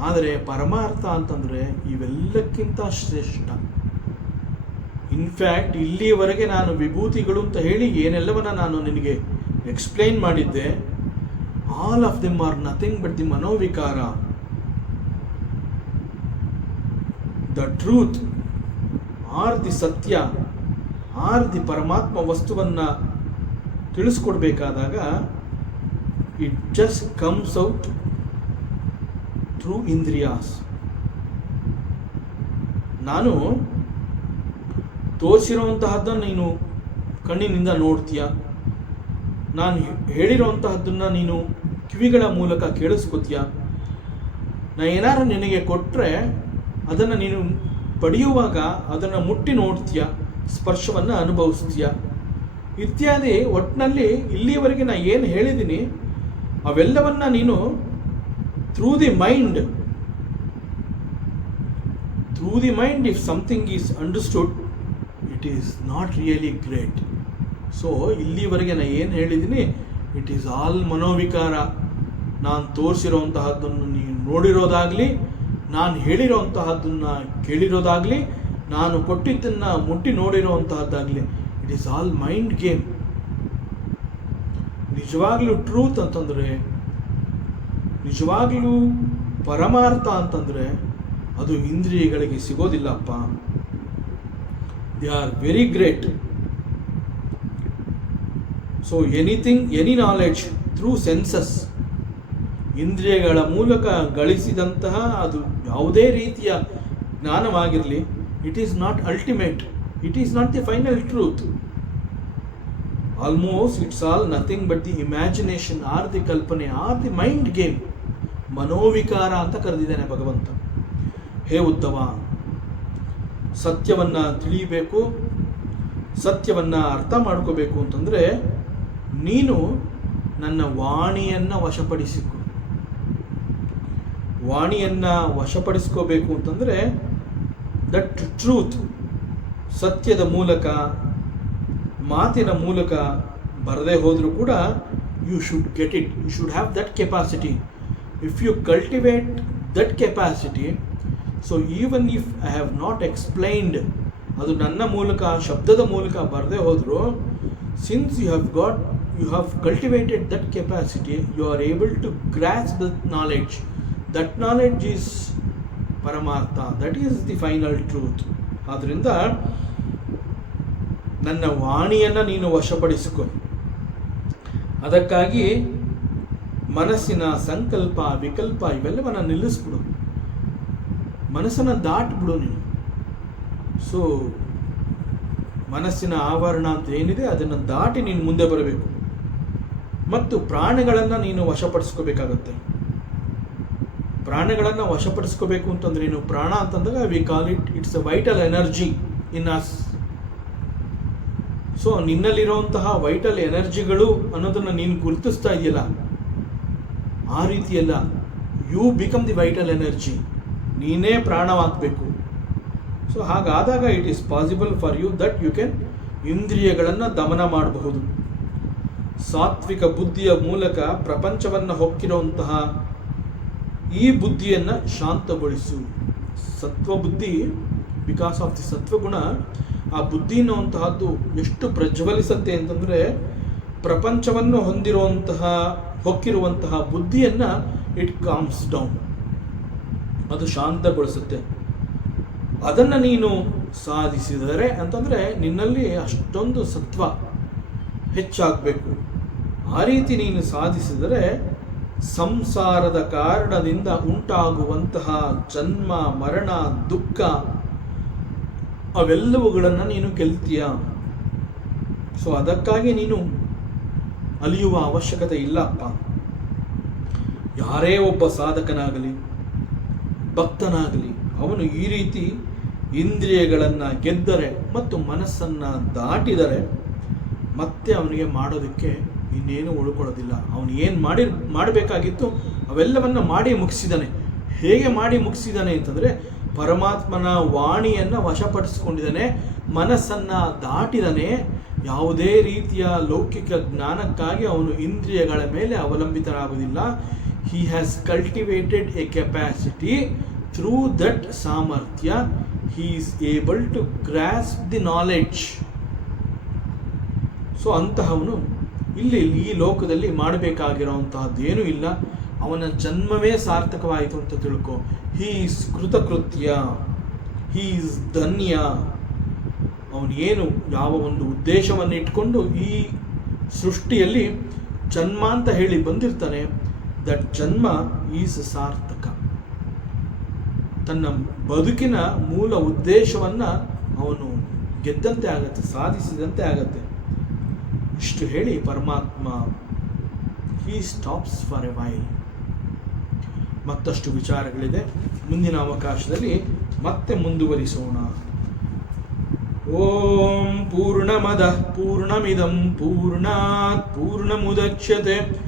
ಆದರೆ ಪರಮಾರ್ಥ ಅಂತಂದರೆ ಇವೆಲ್ಲಕ್ಕಿಂತ ಶ್ರೇಷ್ಠ. ಇನ್ಫ್ಯಾಕ್ಟ್ ಇಲ್ಲಿಯವರೆಗೆ ನಾನು ವಿಭೂತಿಗಳು ಅಂತ ಹೇಳಿ ಏನೆಲ್ಲವನ್ನ ನಾನು ನಿನಗೆ ಎಕ್ಸ್ಪ್ಲೈನ್ ಮಾಡಿದ್ದೆ, all of them are nothing but the manovikara. The truth or the satya, or the Paramatma ವಸ್ತುವನ್ನು ತಿಳಿಸ್ಕೊಡ್ಬೇಕಾದಾಗ it just comes out through indriyas. ನಾನು ತೋರಿಸಿರೋಂತಹದ್ದನ್ನು ನೀನು ಕಣ್ಣಿನಿಂದ ನೋಡ್ತೀಯ, ನಾನು ಹೇಳಿರೋಂತಹದ್ದನ್ನು ನೀನು ಕಿವಿಗಳ ಮೂಲಕ ಕೇಳಿಸ್ಕೊತೀಯ, ನಾನು ಏನಾದ್ರು ನಿನಗೆ ಕೊಟ್ಟರೆ ಅದನ್ನು ನೀನು ಪಡೆಯುವಾಗ ಅದನ್ನು ಮುಟ್ಟಿ ನೋಡ್ತೀಯ, ಸ್ಪರ್ಶವನ್ನು ಅನುಭವಿಸ್ತೀಯ ಇತ್ಯಾದಿ. ಒಟ್ಟಿನಲ್ಲಿ ಇಲ್ಲಿಯವರೆಗೆ ನಾನು ಏನು ಹೇಳಿದ್ದೀನಿ ಅವೆಲ್ಲವನ್ನು ನೀನು through the mind, if something is understood it is not really great. So ಇಲ್ಲಿವರೆಗೆ ನಾನು ಏನು ಹೇಳಿದ್ದೀನಿ ಇಟ್ ಈಸ್ ಆಲ್ ಮನೋವಿಕಾರ. ನಾನು ತೋರಿಸಿರೋಂತಹದ್ದನ್ನು ನೀನು ನೋಡಿರೋದಾಗಲಿ, ನಾನು ಹೇಳಿರೋಂತಹದ್ದನ್ನು ಕೇಳಿರೋದಾಗಲಿ, ನಾನು ಕೊಟ್ಟಿದ್ದನ್ನು ಮುಟ್ಟಿ ನೋಡಿರೋಂತಹದ್ದಾಗಲಿ, it is all mind game. ನಿಜವಾಗ್ಲೂ ಟ್ರೂತ್ ಅಂತಂದರೆ, ನಿಜವಾಗ್ಲೂ ಪರಮಾರ್ಥ ಅಂತಂದರೆ ಅದು ಇಂದ್ರಿಯಗಳಿಗೆ ಸಿಗೋದಿಲ್ಲಪ್ಪ. They are very great. So any knowledge through senses, ಇಂದ್ರಿಯಗಳ ಮೂಲಕ ಗಳಿಸಿದಂತಹ ಅದು ಯಾವುದೇ ರೀತಿಯ ಜ್ಞಾನವಾಗಿರಲಿ, it is not ultimate, it is not the final truth. Almost it's all nothing but the imagination or the kalpane or the mind game. ಮನೋವಿಕಾರ ಅಂತ ಕರೆದಿದ್ದಾನೆ ಭಗವಂತ. ಹೇ ಉದ್ದವ, ಸತ್ಯವನ್ನು ತಿಳಿಯಬೇಕು, ಸತ್ಯವನ್ನು ಅರ್ಥ ಮಾಡ್ಕೋಬೇಕು ಅಂತಂದರೆ ನೀನು ನನ್ನ ವಾಣಿಯನ್ನು ವಶಪಡಿಸಿಕೊ. ವಾಣಿಯನ್ನು ವಶಪಡಿಸ್ಕೋಬೇಕು ಅಂತಂದರೆ ದಟ್ ಟ್ರೂತ್, ಸತ್ಯದ ಮೂಲಕ, ಮಾತಿನ ಮೂಲಕ ಬರದೇ ಹೋದರೂ ಕೂಡ you should get it, you should have that capacity. If you cultivate that capacity, so even if I have not explained, ಅದು ನನ್ನ ಮೂಲಕ ಶಬ್ದದ ಮೂಲಕ ಬರದೇ ಹೋದರೂ, since you have cultivated that capacity, you are able to grasp that knowledge. That knowledge is ಪರಮಾರ್ಥ, that is the final truth. ಆದ್ದರಿಂದ ನನ್ನ ವಾಣಿಯನ್ನು ನೀನು ವಶಪಡಿಸಿಕೊ. ಅದಕ್ಕಾಗಿ ಮನಸ್ಸಿನ ಸಂಕಲ್ಪ ವಿಕಲ್ಪ ಇವೆಲ್ಲವನ್ನು ನಿಲ್ಲಿಸ್ಬಿಡು, ಮನಸ್ಸನ್ನು ದಾಟ್ಬಿಡು ನೀನು. ಸೊ ಮನಸ್ಸಿನ ಆವರಣ ಅಂತ ಏನಿದೆ ಅದನ್ನು ದಾಟಿ ನೀನು ಮುಂದೆ ಬರಬೇಕು. ಮತ್ತು ಪ್ರಾಣಗಳನ್ನು ನೀನು ವಶಪಡಿಸ್ಕೋಬೇಕಾಗತ್ತೆ. ಪ್ರಾಣಗಳನ್ನು ವಶಪಡಿಸ್ಕೋಬೇಕು ಅಂತಂದ್ರೆ ನೀನು, ಪ್ರಾಣ ಅಂತಂದಾಗ we call it's a vital energy in us. So ನಿನ್ನಲ್ಲಿರುವಂತಹ ವೈಟಲ್ ಎನರ್ಜಿಗಳು ಅನ್ನೋದನ್ನು ನೀನು ಗುರುತಿಸ್ತಾ ಇದೆಯಲ್ಲ, ಆ ರೀತಿಯಲ್ಲ, you become the vital energy, ನೀನೇ ಪ್ರಾಣವಾಗಬೇಕು. ಸೊ ಹಾಗಾದಾಗ it is possible for you that you can ಇಂದ್ರಿಯಗಳನ್ನು ದಮನ ಮಾಡಬಹುದು. ಸಾತ್ವಿಕ ಬುದ್ಧಿಯ ಮೂಲಕ ಪ್ರಪಂಚವನ್ನು ಹೊಕ್ಕಿರುವಂತಹ ಈ ಬುದ್ಧಿಯನ್ನು ಶಾಂತಗೊಳಿಸು. ಸತ್ವಬುದ್ಧಿ, ಬಿಕಾಸ್ ಆಫ್ ದಿ ಸತ್ವಗುಣ, ಆ ಬುದ್ಧಿ ಅನ್ನುವಂತಹದ್ದು ಎಷ್ಟು ಪ್ರಜ್ವಲಿಸುತ್ತೆ ಅಂತಂದರೆ, ಪ್ರಪಂಚವನ್ನು ಹೊಕ್ಕಿರುವಂತಹ ಬುದ್ಧಿಯನ್ನು ಇಟ್ ಕಾಮ್ಸ್ ಡೌನ್, ಅದು ಶಾಂತಗೊಳಿಸುತ್ತೆ. ಅದನ್ನು ನೀನು ಸಾಧಿಸಿದರೆ ಅಂತಂದರೆ ನಿನ್ನಲ್ಲಿ ಅಷ್ಟೊಂದು ಸತ್ವ ಹೆಚ್ಚಾಗಬೇಕು. ಆ ರೀತಿ ನೀನು ಸಾಧಿಸಿದರೆ ಸಂಸಾರದ ಕಾರಣದಿಂದ ಉಂಟಾಗುವಂತಹ ಜನ್ಮ ಮರಣ ದುಃಖ ಅವೆಲ್ಲವುಗಳನ್ನು ನೀನು ಗೆಲ್ತೀಯ. ಸೊ ಅದಕ್ಕಾಗಿ ನೀನು ಅಲಿಯುವ ಅವಶ್ಯಕತೆ ಇಲ್ಲಪ್ಪ. ಯಾರೇ ಒಬ್ಬ ಸಾಧಕನಾಗಲಿ ಭಕ್ತನಾಗಲಿ ಅವನು ಈ ರೀತಿ ಇಂದ್ರಿಯಗಳನ್ನು ಗೆದ್ದರೆ ಮತ್ತು ಮನಸ್ಸನ್ನು ದಾಟಿದರೆ ಮತ್ತೆ ಅವನಿಗೆ ಮಾಡೋದಕ್ಕೆ ಇನ್ನೇನು ಉಳ್ಕೊಳ್ಳೋದಿಲ್ಲ. ಅವನು ಏನು ಮಾಡಬೇಕಾಗಿತ್ತು ಅವೆಲ್ಲವನ್ನು ಮಾಡಿ ಮುಗಿಸಿದ್ದಾನೆ. ಹೇಗೆ ಮಾಡಿ ಮುಗಿಸಿದ್ದಾನೆ ಅಂತಂದರೆ, ಪರಮಾತ್ಮನ ವಾಣಿಯನ್ನು ವಶಪಡಿಸಿಕೊಂಡಿದ್ದಾನೆ, ಮನಸ್ಸನ್ನು ದಾಟಿದಾನೆ. ಯಾವುದೇ ರೀತಿಯ ಲೌಕಿಕ ಜ್ಞಾನಕ್ಕಾಗಿ ಅವನು ಇಂದ್ರಿಯಗಳ ಮೇಲೆ ಅವಲಂಬಿತರಾಗುವುದಿಲ್ಲ. He has cultivated a capacity. Through that samarthya he is able to grasp the knowledge. So ಅಂತಹವನು ಇಲ್ಲಿ ಈ ಲೋಕದಲ್ಲಿ ಮಾಡಬೇಕಾಗಿರೋಂತಹದ್ದೇನೂ ಇಲ್ಲ. ಅವನ ಜನ್ಮವೇ ಸಾರ್ಥಕವಾಯಿತು ಅಂತ ತಿಳ್ಕೊ. ಹಿ ಈಸ್ ಕೃತಕೃತ್ಯ, ಹಿ ಈಸ್ ಧನ್ಯ, ಅವನೇನು ಯಾವ ಒಂದು ಉದ್ದೇಶವನ್ನು ಇಟ್ಕೊಂಡು ಈ ಸೃಷ್ಟಿಯಲ್ಲಿ ಜನ್ಮ ಅಂತ ಹೇಳಿ ಬಂದಿರ್ತಾನೆ, ದಟ್ ಜನ್ಮ ಈಸ್ ಸಾರ್ಥಕ. ತನ್ನ ಬದುಕಿನ ಮೂಲ ಉದ್ದೇಶವನ್ನು ಅವನು ಗೆದ್ದಂತೆ ಆಗತ್ತೆ, ಸಾಧಿಸಿದಂತೆ ಆಗತ್ತೆ. ಇಷ್ಟು ಹೇಳಿ ಪರಮಾತ್ಮ ಹೀ ಸ್ಟಾಪ್ಸ್ ಫಾರ್ ಎ ವೈಲ್. ಮತ್ತಷ್ಟು ವಿಚಾರಗಳಿದೆ, ಮುಂದಿನ ಅವಕಾಶದಲ್ಲಿ ಮತ್ತೆ ಮುಂದುವರಿಸೋಣ. ಓಂ ಪೂರ್ಣಮದಃ ಪೂರ್ಣಮಿದಂ ಪೂರ್ಣಾತ್ ಪೂರ್ಣಮುದಚ್ಯತೆ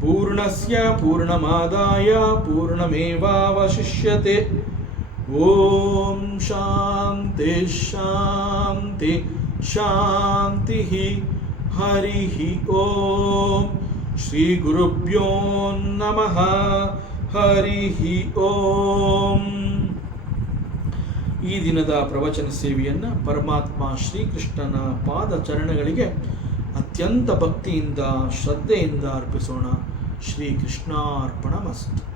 ಪೂರ್ಣಸ್ಯ ಪೂರ್ಣಮಾದಾಯ ಪೂರ್ಣಮೇವಾವಶಿಷ್ಯತೆ. ಓಂ ಶಾಂತಿ ಶಾಂತಿ ಶಾಂತಿ. ಹರಿ ಓಂ. ಶ್ರೀ ಗುರುಭ್ಯೋ ನಮಃ. ಹರಿ ಓಂ. ಈ ದಿನದ ಪ್ರವಚನ ಸೇವೆಯನ್ನು ಪರಮಾತ್ಮ ಶ್ರೀಕೃಷ್ಣನ ಪಾದ ಚರಣಗಳಿಗೆ ಅತ್ಯಂತ ಭಕ್ತಿಯಿಂದ ಶ್ರದ್ಧೆಯಿಂದ ಅರ್ಪಿಸೋಣ. ಶ್ರೀಕೃಷ್ಣಾರ್ಪಣಮಸ್ತು.